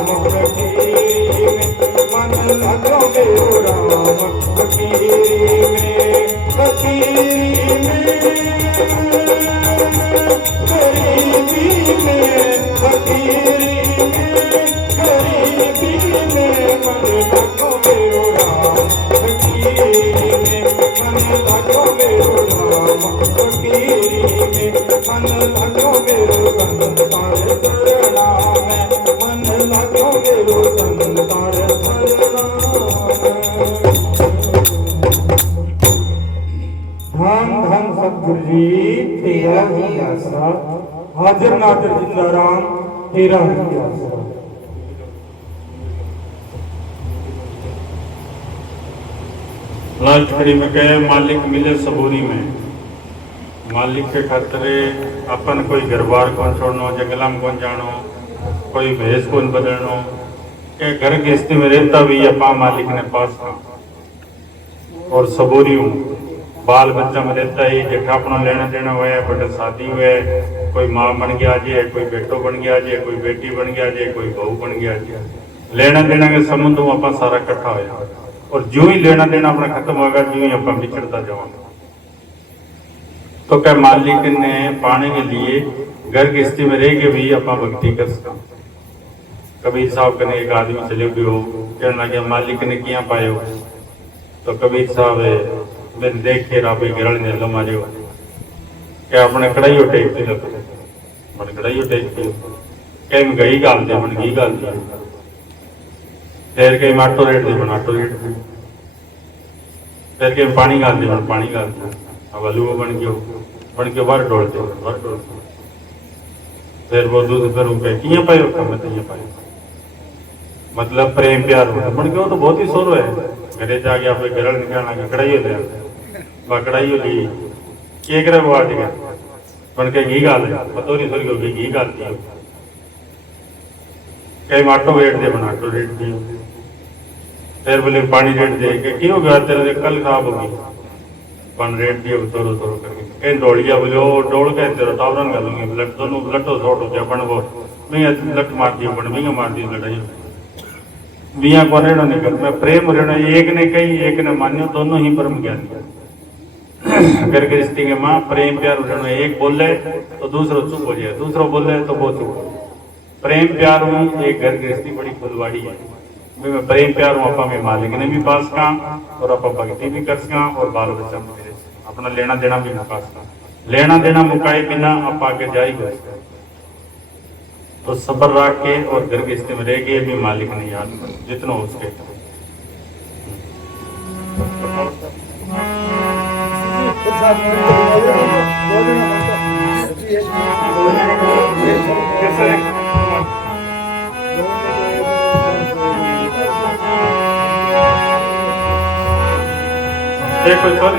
राम फकीरी में मन लगो मेरो राम फकीरी में फकीरी में गरीबी में फकीरी में गरीबी में मन लगो मेरो राम फकीरी में मन लगो मेरो राम फकीरी में मन लगो मेरो संतार शरणा में मन लगो मेरो संतार शरणा धन धन सतगुरु जी तेरा ही आसरा हाजिर नाजिर जिंदा राम तेरा ही आसरा। लास्ट खड़ी में कहे मालिक मिले सबूरी में, मालिक के खातरे अपन कोई घर बार कौन छोड़नो, जंगला में कौन जानो, कोई भेष कौन बदलनो, के घर गृहस्थी में रहता भी अपा मालिक ने पास था और सबूरी हूँ बाल बच्चा में रहता ही जेठा अपना लेना देना हुआ है, बटे शादी हुए, कोई माँ बन गया जे, कोई बेटो बन गया जे, कोई बेटी बन गया जे, कोई बहू बन गया जे, लेना देना के संबंध अपन सारा इकट्ठा होया और जो ही लेना देना अपना खत्म होगा जो ही अपन बिछड़ता जाओगे। तो क्या मालिक ने पाने के लिए घर की स्थिति में रह के भी अपन भक्ति कर सकता। कबीर साहब कने एक आदमी चले भी हो कहना कि मालिक ने किया पाए हो, तो कबीर साहब मैंने देख के राबी गिरल ने लो मारे हो क्या अपने कढ़ाई टेक दी लग मन कढ़ाई टेक दी कहीं में गई गाल दे मन घी गाल दी फिर कहीं में आटो रेट दी मन आटो रेट दी फिर कहीं पानी गाल दी मन पानी गाल दी अब हलवा बन के बाहर डोलते फिर वो दूध फिर उनके किया पाए होता मैं तो पाए मतलब प्रेम प्यार होता बन के वो तो बहुत ही सोरो है। घरे जाके आप गरल निकालना कढ़ाई हो जाए कढ़ाई ली केक रे वो आटे बन के घी गाल पतोरी सोरी को घी गाल दी कई माटो रेट दे बना तो रेट दी फिर बोले पानी रेट दे के क्यों हो गया तेरे कल खराब होगी पान रेट दिए तोरो तोरो करके कहीं दौड़िया बोले ओ दौड़ के तेरा तावरन गालूंगी ब्लड दोनों ब्लड शॉर्ट हो जाए बन वो मैं लट मार दी बन मैं मार दी लड़ाई बिया को रेणो निकल मैं प्रेम रेणो एक ने कही एक ने मान्यो दोनों ही ब्रह्म ज्ञानी अगर गृहस्थी के माँ प्रेम प्यार रेणो एक बोले तो दूसरो चुप हो जाए दूसरो बोले तो वो चुप प्रेम प्यार हुई एक घर गृहस्थी बड़ी फुलवाड़ी है मैं प्रेम प्यार हूँ अपा में मालिक ने भी पास का और अपा भक्ति भी कर सका और बाल बच्चा भी अपना लेना देना भी मुका सका लेना देना मुकाए बिना अपा के जाई गए तो सब्र रख के और घर की स्थिति में रह गए भी मालिक ने याद जितना हो सके देखो छोड़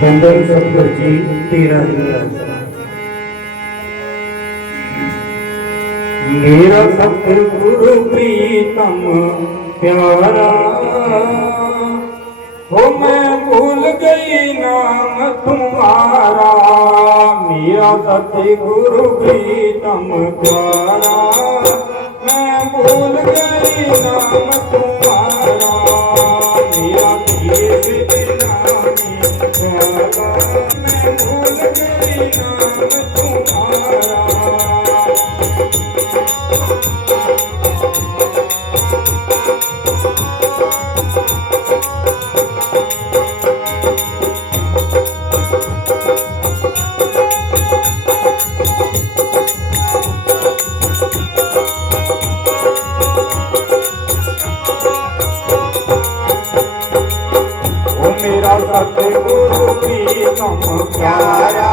बंदन सतगुरु जी तेरा ही आसरा मेरा सतगुरु प्रीतम प्यारा हो मैं भूल गई नाम तुम्हारा मेरा सतगुरु प्रीतम प्यारा मैं भूल गई नाम तुम्हारा मेरा मैं भूल गई नाम तुम्हारा सतगुरु प्रीतम तम प्यारा,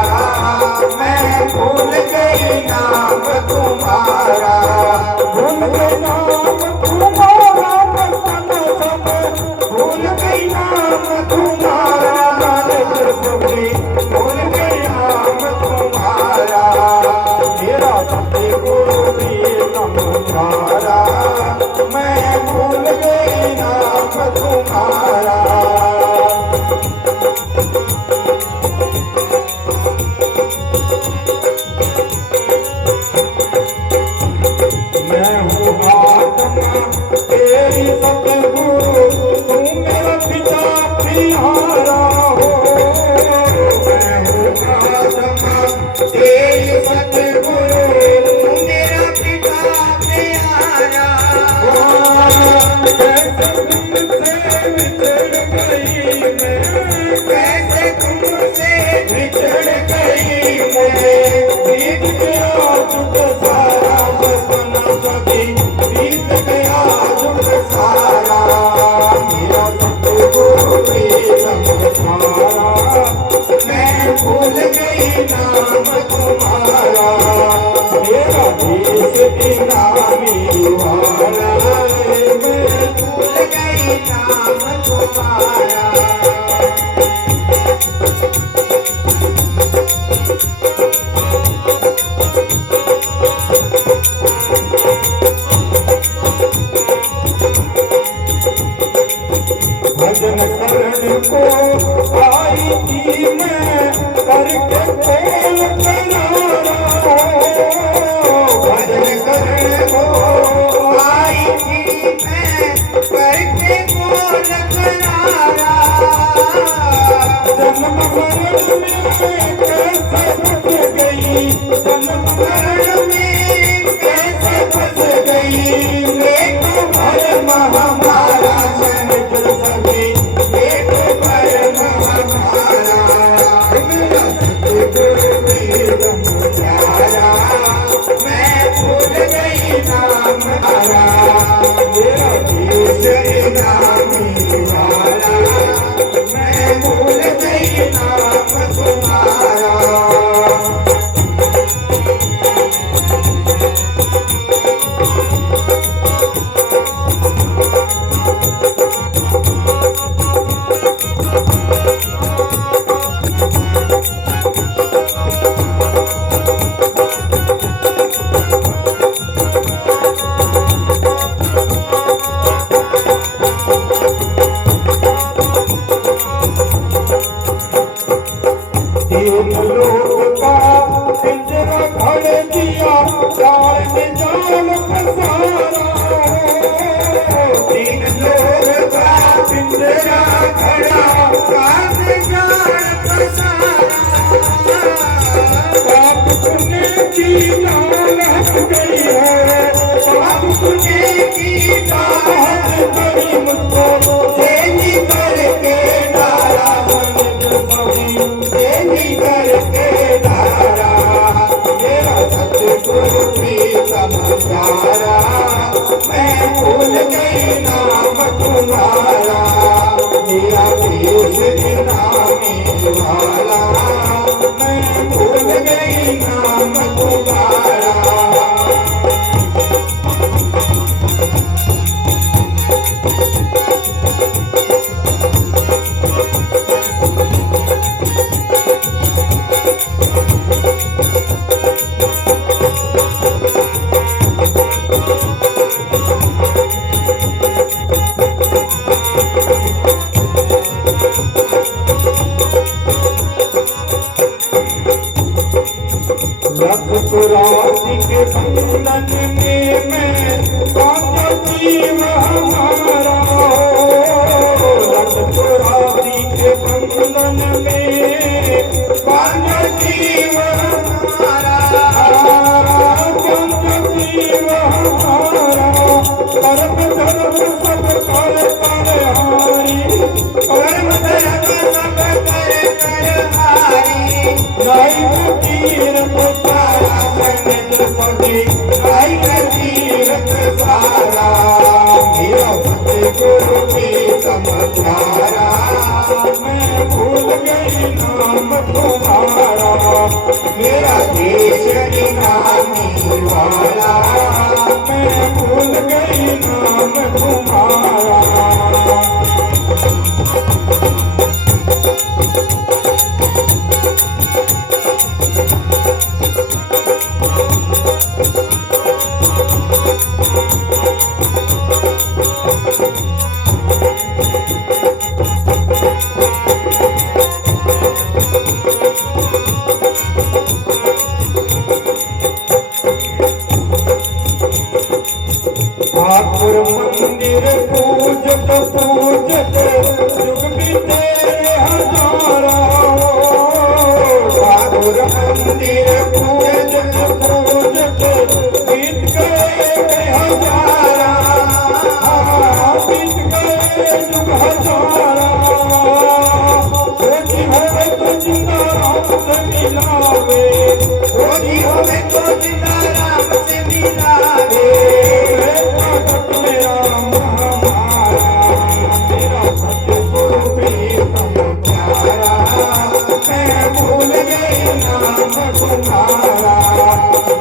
मैं भूल गई नाम तुम्हारा, भूल गई नाम तुम्हारा, भूल गई नाम तुम्हारा, भूल गई नाम तुम्हारा, मेरा सतगुरु प्रीतम प्यारा, मैं भूल गई नाम तुम्हारा। मैं हूँ आत्मा तेरी सतगुरु, तू मेरा पिता प्यारा हो, मैं हूँ आत्मा तेरी सतगुरु, तू मेरा पिता प्यारा हो, कैसे तुमसे बिछड़ गई मैं, कैसे तुमसे बिछड़ गई मैं, बीत गया दुख सारा बचपन सभी, बीत गया दुख सारा, मेरा सतगुरु प्रीतम तुम्हारा, मैं भूल गई नाम तुम्हारा, मेरा देश इनामी वाला, मैं भूल गई नाम तुम्हारा। भजन करण को आई थी मैं, करके खोल करारा हो, भजन करण को आई थी मैं, करके खोल करारा, जन्म मरण में कैसे फंस गई, जन्म मरण में कैसे फंस गई, मेघ भर महामारा सभी, मेघ भर महामारा, मेरा सतगुरु प्रीतम प्यारा, मैं भूल गई नाम तुम्हारा, मेरा देश इनामी वाला, मैं भूल गई नाम तुम्हारा। तीन लोक का पिंजरा खड़े दिया, जाल में जाल फसारा हो, तीन लोक का पिंजरा खड़ा, जाल में जाल फसारा, पाप पुण्य की नाल हट गई है, पाप पुण्य की नाल गई मुझको, तेजी करके डाला तेजी करके डाला, मेरा सतगुरु प्रीतम प्यारा, मैं भूल गई नाम तुम्हारा, मेरा देश इनामी वाला, मैं भूल गई नाम तुम्हारा। लख चौरासी के बंधन में मैं बांधा जीव हमारा हो, लख चौरासी के बंधन में बांधा जीव हमारा, बांधा जीव हमारा, कर्म धर्म सब कर कर हारी, कर्म धर्म सब कर हारी, नहीं तीर्थ सारा सनिध सभी, नहीं तीर्थ सारा, मेरा सतगुरु प्रीतम प्यारा, मैं भूल गई ना नाम तुम्हारा, मेरा देश इनामी वाला, मैं भूल गई नाम तुम्हारा। ठाकुर मंदिर पूजत पूजत जुग बीते हजारा, ठाकुर मंदिर पूजत पूजत बीत गए हजारा, बीत गए जुग हजारा। खोजी होवे तो जिंदा राम से मिलावे, खोजी होवे तो जिंदा राम से मिलावे।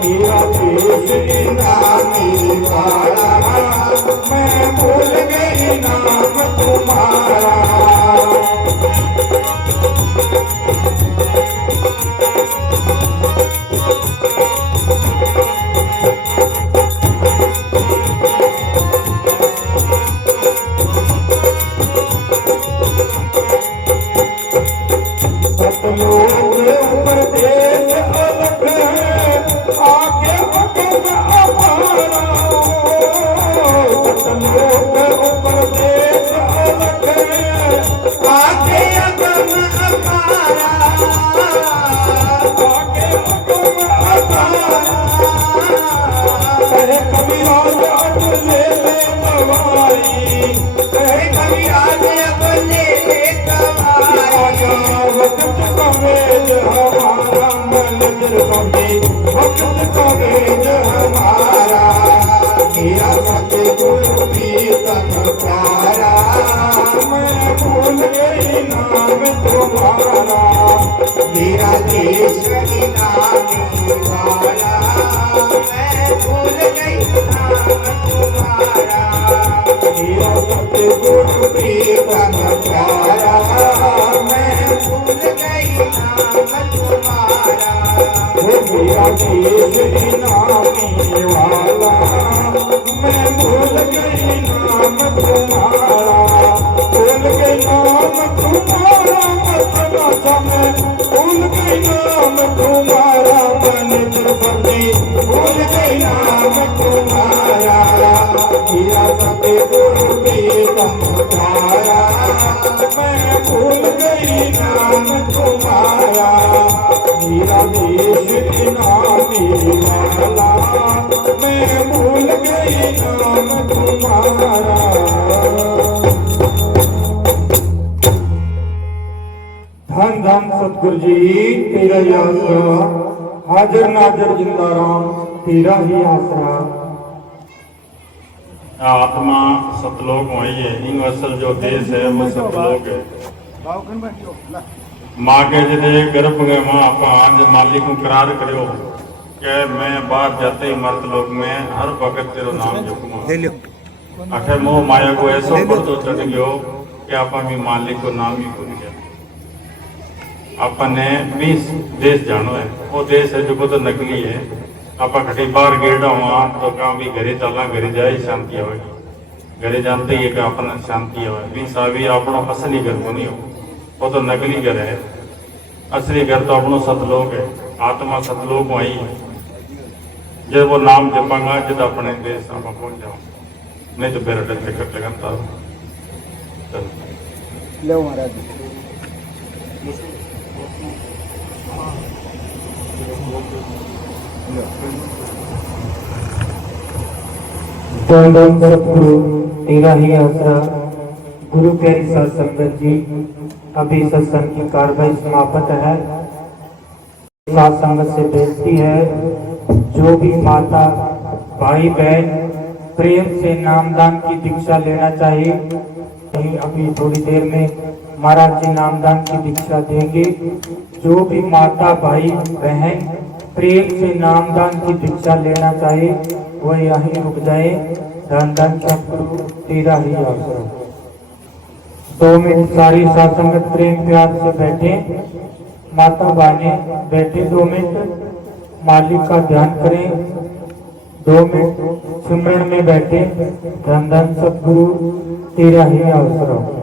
मेरा देश इनामी वाला, मैं भूल गई नाम तुम्हारा। सतलोक ऊपर देश अलग है, आगे हुक्म अपारा। सतलोक ऊपर देश अलग है, आगे हुक्म अपारा, आगे हुक्म अपारा। कहे कबीराज अब ले ले दवाई, कहे कबीराज अब ले ले दवाई। वक्त का वेद हमारा मंदिर स्वामी, वक्त का वेद हमारा, मेरा सतगुरु प्रीतम प्यारा, मैं भूल गई नाम तुम्हारा। मेरा देश इनामी वाला, मैं भूल गई नाम तुम्हारा। मेरा सतगुरु प्रीतम प्यारा, मैं भूल गई नाम तुम्हारा। मेरा देश इनामी वाला, मैं भूल गई नाम तुम्हारा। भूल गई नाम तुम्हारा मतना समय, भूल गई नाम तुम्हारा मन दुर्बली, भूल गई नाम तुम्हारा। मेरा सतगुरु प्रीतम प्यारा, मैं भूल गई नाम तुम्हारा। मेरा देश इनामी वाला, मैं भूल गई नाम तुम्हारा। धन धन सतगुरु जी तेरा ही आसरा, हाजिर नाजिर जिंदा राम तेरा ही आसरा। आत्मा सतलोक हुई है, इन असल जो देश है वो सतलोक है। माँ के जदे गर्भ गए माँ आप आज मालिक को करार करो कि मैं बाहर जाते ही मर्द लोग में हर वक्त तेरा नाम जुकमा। अठे मोह माया को ऐसा पड़तो चढ़ गयो कि आप भी मालिक को नाम ही भूल गया। आपने 20 देश जानो है, वो देश है जो तो नकली है। आप खटी बाहर गेड़ा हुआ तो कहाँ भी घरे चलना, घरे जाए शांति आवेगी। घरे जानते ही कि अपन शांति आवे, मीन्स अभी अपनो असली घर को नहीं हो, वो तो नकली घर है। असली घर तो अपनो सतलोक है, आत्मा सतलोक आई है। जब वो नाम जपांगा जब अपने देश आप पहुंच जाओ, नहीं तो फिर चक्कर लगाता लो महाराज। सतगुरु तेरा ही आसरा। गुरु प्यारी साध संगत जी, अभी सत्संग की कार्रवाई समाप्त है। साध संगत से बेनती है, जो भी माता भाई बहन प्रेम से नामदान की दीक्षा लेना चाहिए, अभी थोड़ी देर में महाराज जी नामदान की दीक्षा देंगे। जो भी माता भाई बहन प्रेम से नामदान की दीक्षा लेना चाहे वह यहीं रुक जाए। धन धन सतगुरु तेरा ही अवसर। 2 मिनट सारी सासंगत प्रेम प्यार से बैठे। माता बहने बैठे 2 मिनट मालिक का ध्यान करें। 2 मिनट सिमरन में बैठे। धन धन सतगुरु तेरा ही अवसर।